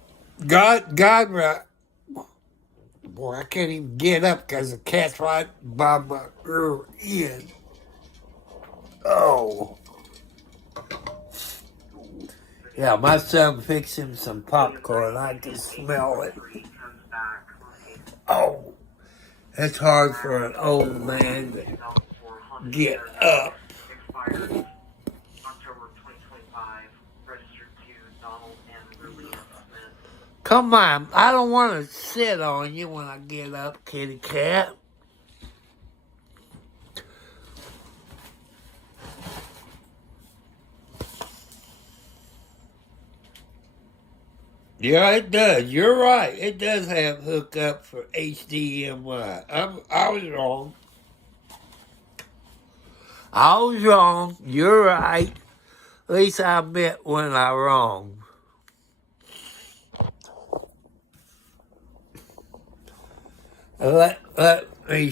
God, boy, I can't even get up because the cat's right by my ear. Oh. Yeah, my son fixed him some popcorn. I can smell it. Oh. It's hard for an old man to get up. Come on, I don't want to sit on you when I get up, kitty cat. Yeah, it does. You're right. It does have hookup for HDMI. I was wrong. I was wrong. You're right. At least I admit when I'm wrong. Let me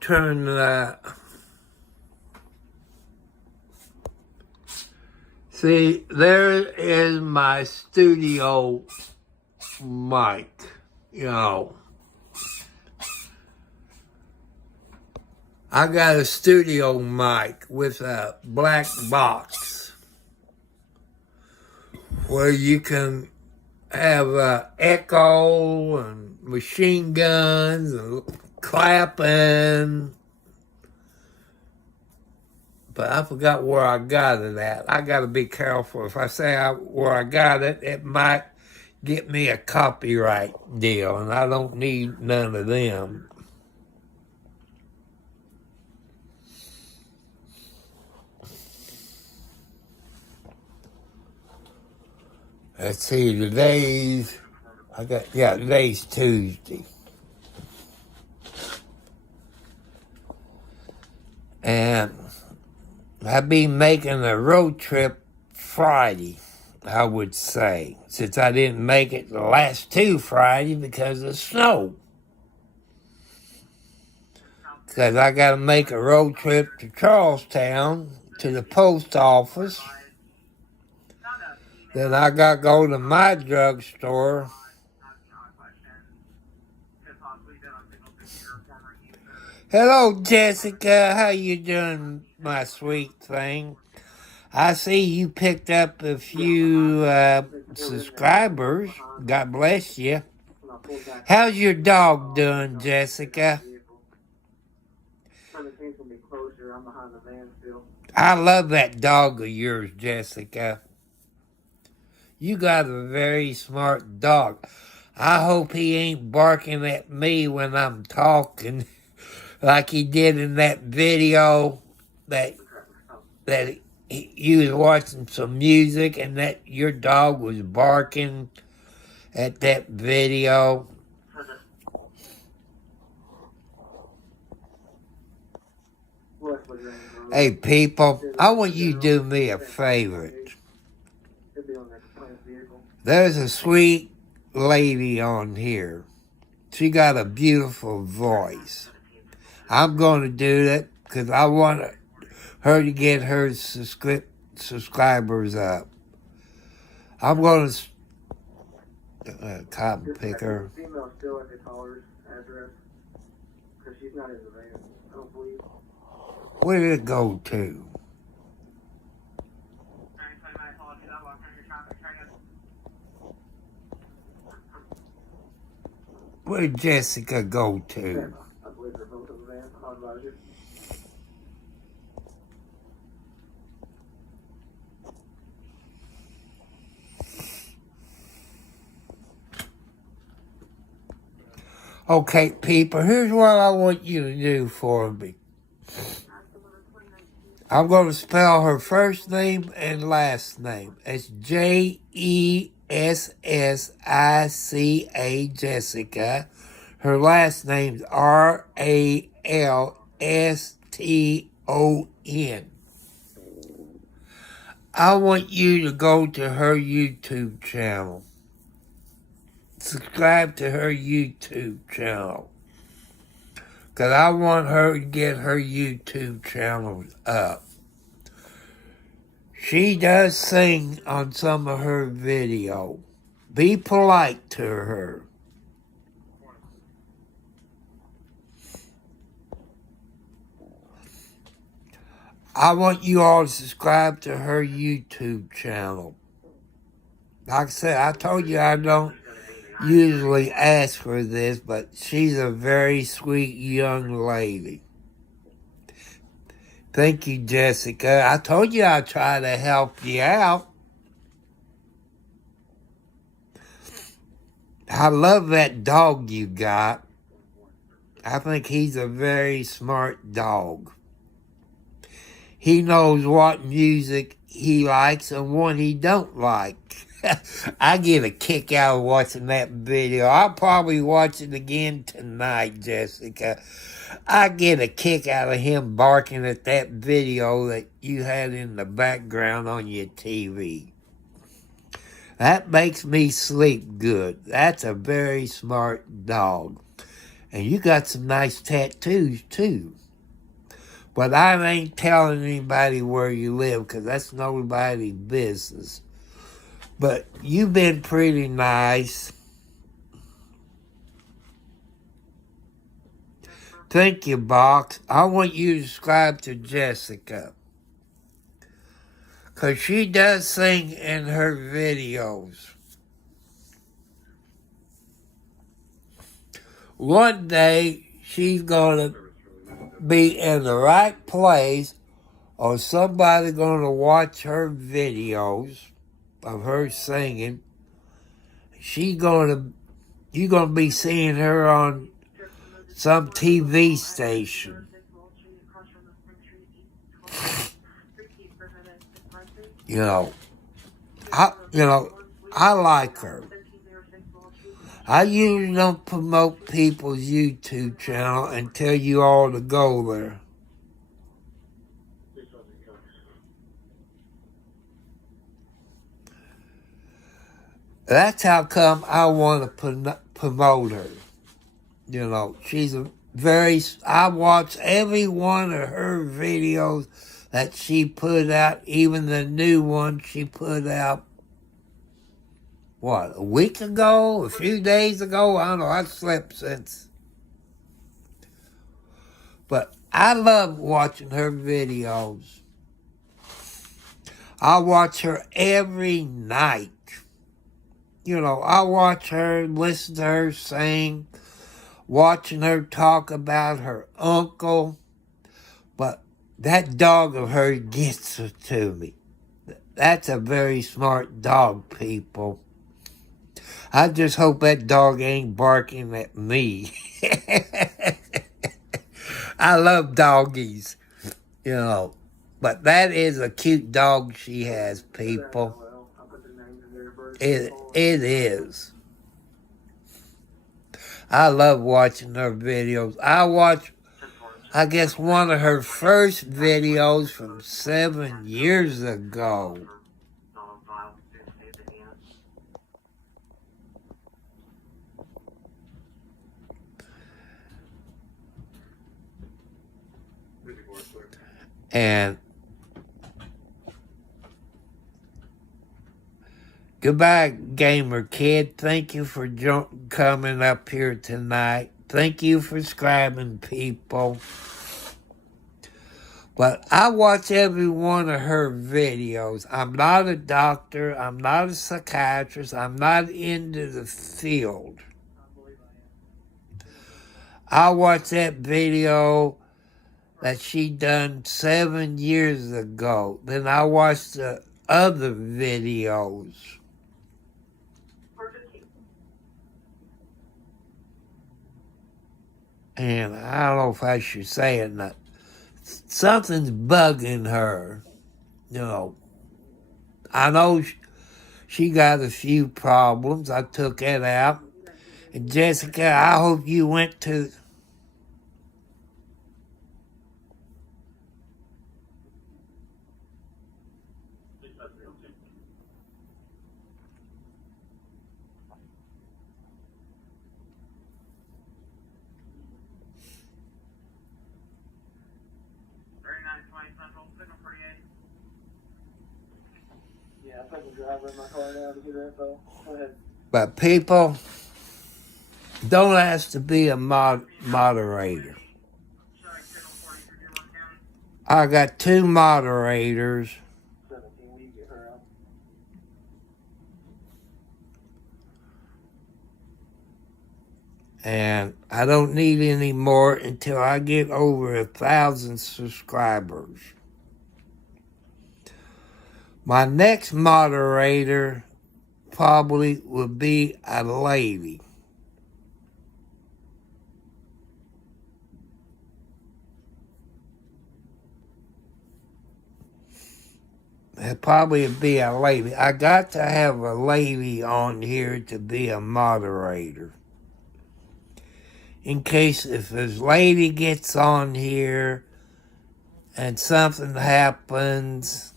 turn that. See, there is my studio mic, you know. I got a studio mic with a black box where you can have echo and machine guns and clapping. But I forgot where I got it at. I got to be careful. If I say where I got it, it might get me a copyright deal, and I don't need none of them. Let's see, today's Tuesday. And I'll be making a road trip Friday, I would say, since I didn't make it the last two Fridays because of snow. Because I got to make a road trip to Charlestown, to the post office. Then I got to go to my drugstore. Hello, Jessica. How you doing, my sweet thing? I see you picked up a few subscribers. God bless you. How's your dog doing, Jessica? I love that dog of yours, Jessica. You got a very smart dog. I hope he ain't barking at me when I'm talking like he did in that video that you was watching some music and that your dog was barking at that video. Hey, people, I want you to do me a favor. There's a sweet lady on here. She got a beautiful voice. I'm going to do that because I want her to get her subscribers up. I'm going to cotton picker. Female still at the caller's address because she's not in the van. I don't believe. Where did it go to? Where did Jessica go to? I believe they're both in the van. I'll advise you. Okay, people, here's what I want you to do for me. I'm going to spell her first name and last name. It's Jessica, Jessica. Her last name's Ralston. I want you to go to her YouTube channel. subscribe to her YouTube channel. Because I want her to get her YouTube channel up. She does sing on some of her video. Be polite to her. I want you all to subscribe to her YouTube channel. Like I said, I told you I don't usually ask for this, but she's a very sweet young lady. Thank you, Jessica. I told you I'd try to help you out. I love that dog you got. I think he's a very smart dog. He knows what music he likes and what he don't like. I get a kick out of watching that video. I'll probably watch it again tonight, Jessica. I get a kick out of him barking at that video that you had in the background on your TV. That makes me sleep good. That's a very smart dog. And you got some nice tattoos, too. But I ain't telling anybody where you live, because that's nobody's business. But you've been pretty nice. Thank you, Box. I want you to subscribe to Jessica. Because she does sing in her videos. One day, she's going to be in the right place, or somebody going to watch her videos of her singing. You're going to be seeing her on some TV station. I like her. I usually don't promote people's YouTube channel and tell you all to go there. That's how come I want to promote her. She's I watch every one of her videos that she put out, even the new one she put out, a week ago, a few days ago? I don't know, I've slept since. But I love watching her videos. I watch her every night. I watch her, listen to her sing, watching her talk about her uncle. But that dog of hers gets to me. That's a very smart dog, people. I just hope that dog ain't barking at me. I love doggies, But that is a cute dog she has, people. It is. I love watching her videos. I guess one of her first videos from 7 years ago. And goodbye, gamer kid. Thank you for coming up here tonight. Thank you for subscribing, people. But I watch every one of her videos. I'm not a doctor. I'm not a psychiatrist. I'm not into the field. I watched that video that she done 7 years ago. Then I watched the other videos. And I don't know if I should say it or not. Something's bugging her. I know she got a few problems. I took it out. And Jessica, I hope you went to... second driver in my car now to get info. Go ahead. But people, don't ask to be a moderator. I got 2 moderators. 17, will you get her out? And I don't need any more until I get over 1,000 subscribers. My next moderator probably will be a lady. It'll probably be a lady. I got to have a lady on here to be a moderator. In case if this lady gets on here and something happens,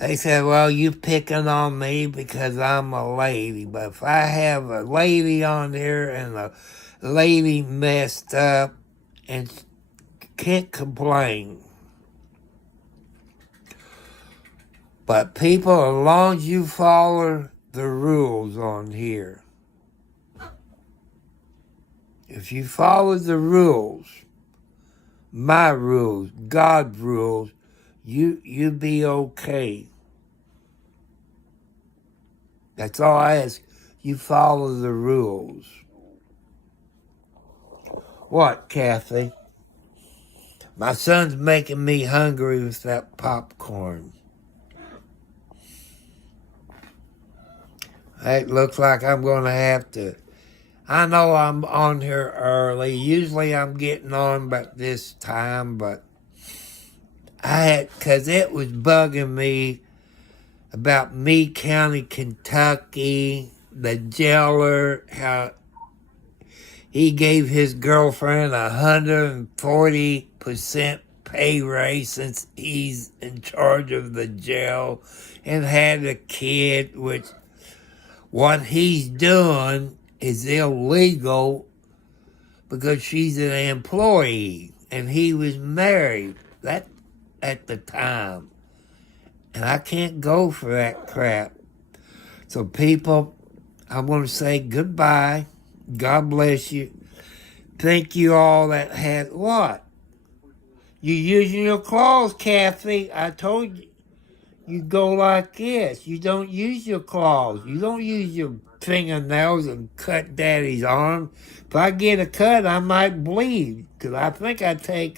they said, well, you picking on me because I'm a lady. But if I have a lady on here and a lady messed up and can't complain. But people, as long as you follow the rules on here, if you follow the rules, my rules, God's rules, you be okay. That's all I ask. You follow the rules. What, Kathy? My son's making me hungry with that popcorn. It looks like I'm going to have to. I know I'm on here early. Usually I'm getting on about this time, but because it was bugging me about Meade County, Kentucky, the jailer, how he gave his girlfriend 140% pay raise since he's in charge of the jail and had a kid, which what he's doing is illegal because she's an employee and he was married at the time. And I can't go for that crap. So people, I want to say goodbye. God bless you. Thank you all that had what? You using your claws, Kathy. I told you. You go like this. You don't use your claws. You don't use your fingernails and cut Daddy's arm. If I get a cut, I might bleed. Because I think I take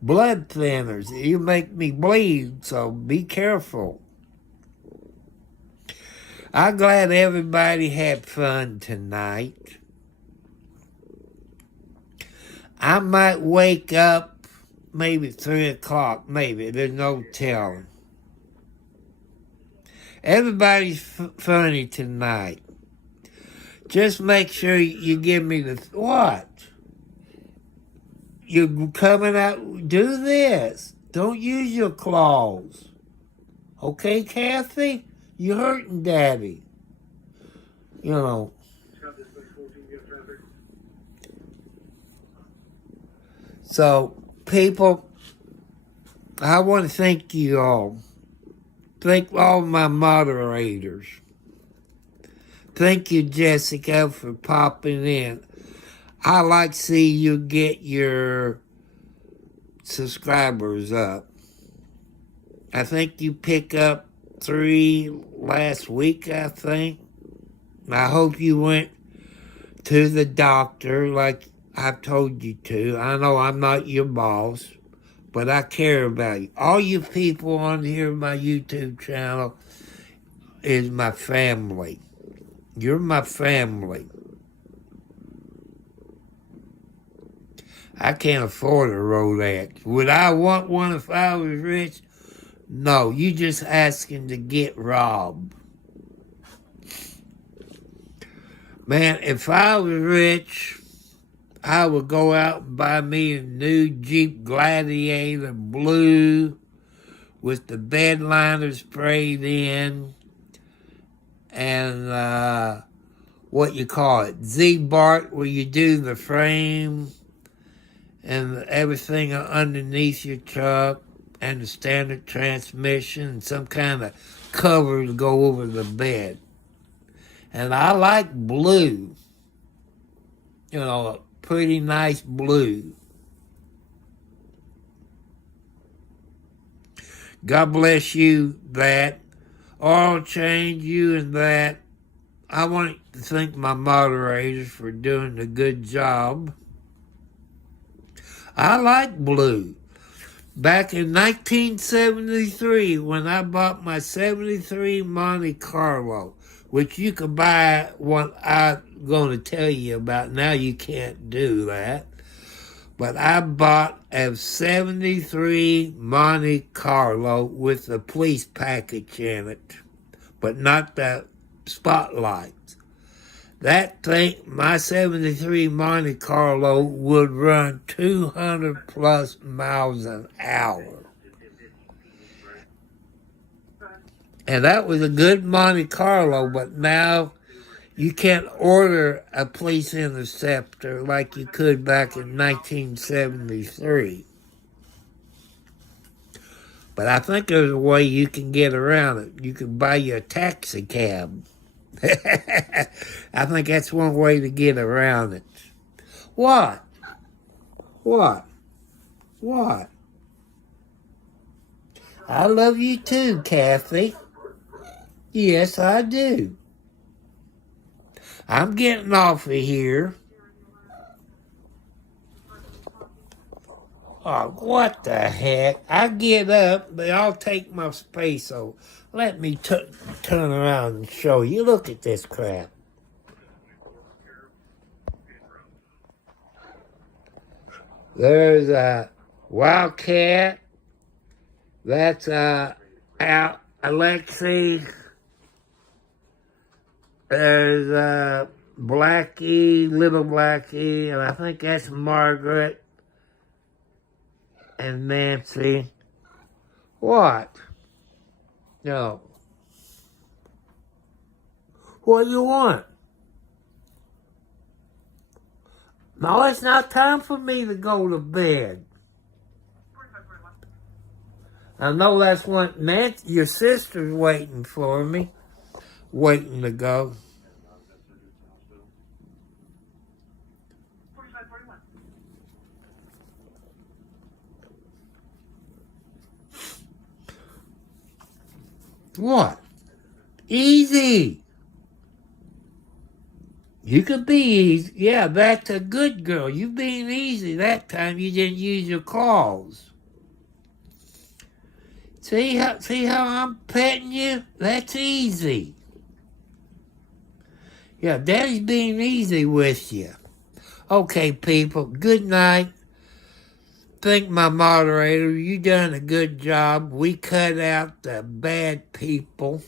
blood thinners. You make me bleed, so be careful. I'm glad everybody had fun tonight. I might wake up maybe 3 o'clock, maybe. There's no telling. Everybody's funny tonight. Just make sure you give me the... What? You're coming out... Do this. Don't use your claws. Okay, Kathy? You're hurting Daddy. You know. So, people, I want to thank you all. Thank all my moderators. Thank you, Jessica, for popping in. I like to see you get your subscribers up. I think you pick up 3 last week, I think. I hope you went to the doctor like I've told you to. I know I'm not your boss, but I care about you. All you people on here, my YouTube channel, is my family. You're my family. I can't afford a Rolex. Would I want one if I was rich? No, you just asking to get robbed. Man, if I was rich, I would go out and buy me a new Jeep Gladiator blue with the bed liner sprayed in and what you call it, Z-Bart, where you do the frame and everything underneath your truck, and the standard transmission, and some kind of cover to go over the bed. And I like blue, a pretty nice blue. God bless you, that. Oil change, you and that. I want to thank my moderators for doing a good job. I like blue. Back in 1973, when I bought my 73 Monte Carlo, which you could buy what I'm going to tell you about. Now you can't do that. But I bought a 73 Monte Carlo with the police package in it, but not the spotlights. That thing, my 73 Monte Carlo, would run 200 plus miles an hour. And that was a good Monte Carlo, but now you can't order a police interceptor like you could back in 1973. But I think there's a way you can get around it. You can buy you a taxi cab. I think that's one way to get around it. What? I love you too, Kathy. Yes, I do. I'm getting off of here. Oh, what the heck? I get up, but I'll take my space, so let me turn around and show you. Look at this crap. There's a Wildcat. That's Alexei. There's Blackie, little Blackie, and I think that's Margaret and Nancy. What? No. What do you want? No, it's not time for me to go to bed. I know that's what Nancy, your sister's waiting for me. Waiting to go. What? Easy. You could be easy. Yeah, that's a good girl. You being easy that time. You didn't use your claws. See how I'm petting you? That's easy. Yeah, Daddy's being easy with you. Okay, people, good night. Thank my moderator. You done a good job. We cut out the bad people.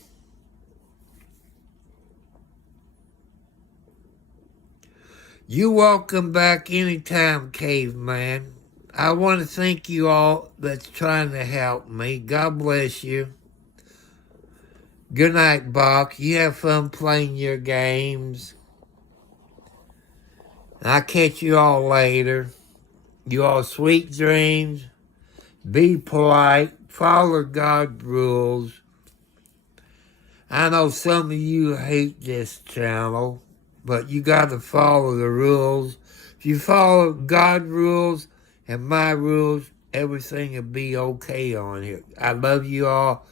You're welcome back anytime, caveman. I want to thank you all that's trying to help me. God bless you. Good night, Bach. You have fun playing your games. I'll catch you all later. You all sweet dreams. Be polite. Follow God's rules. I know some of you hate this channel, but you got to follow the rules. If you follow God's rules and my rules, everything will be okay on here. I love you all.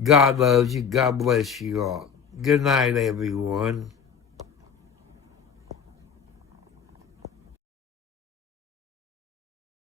God loves you. God bless you all. Good night, everyone.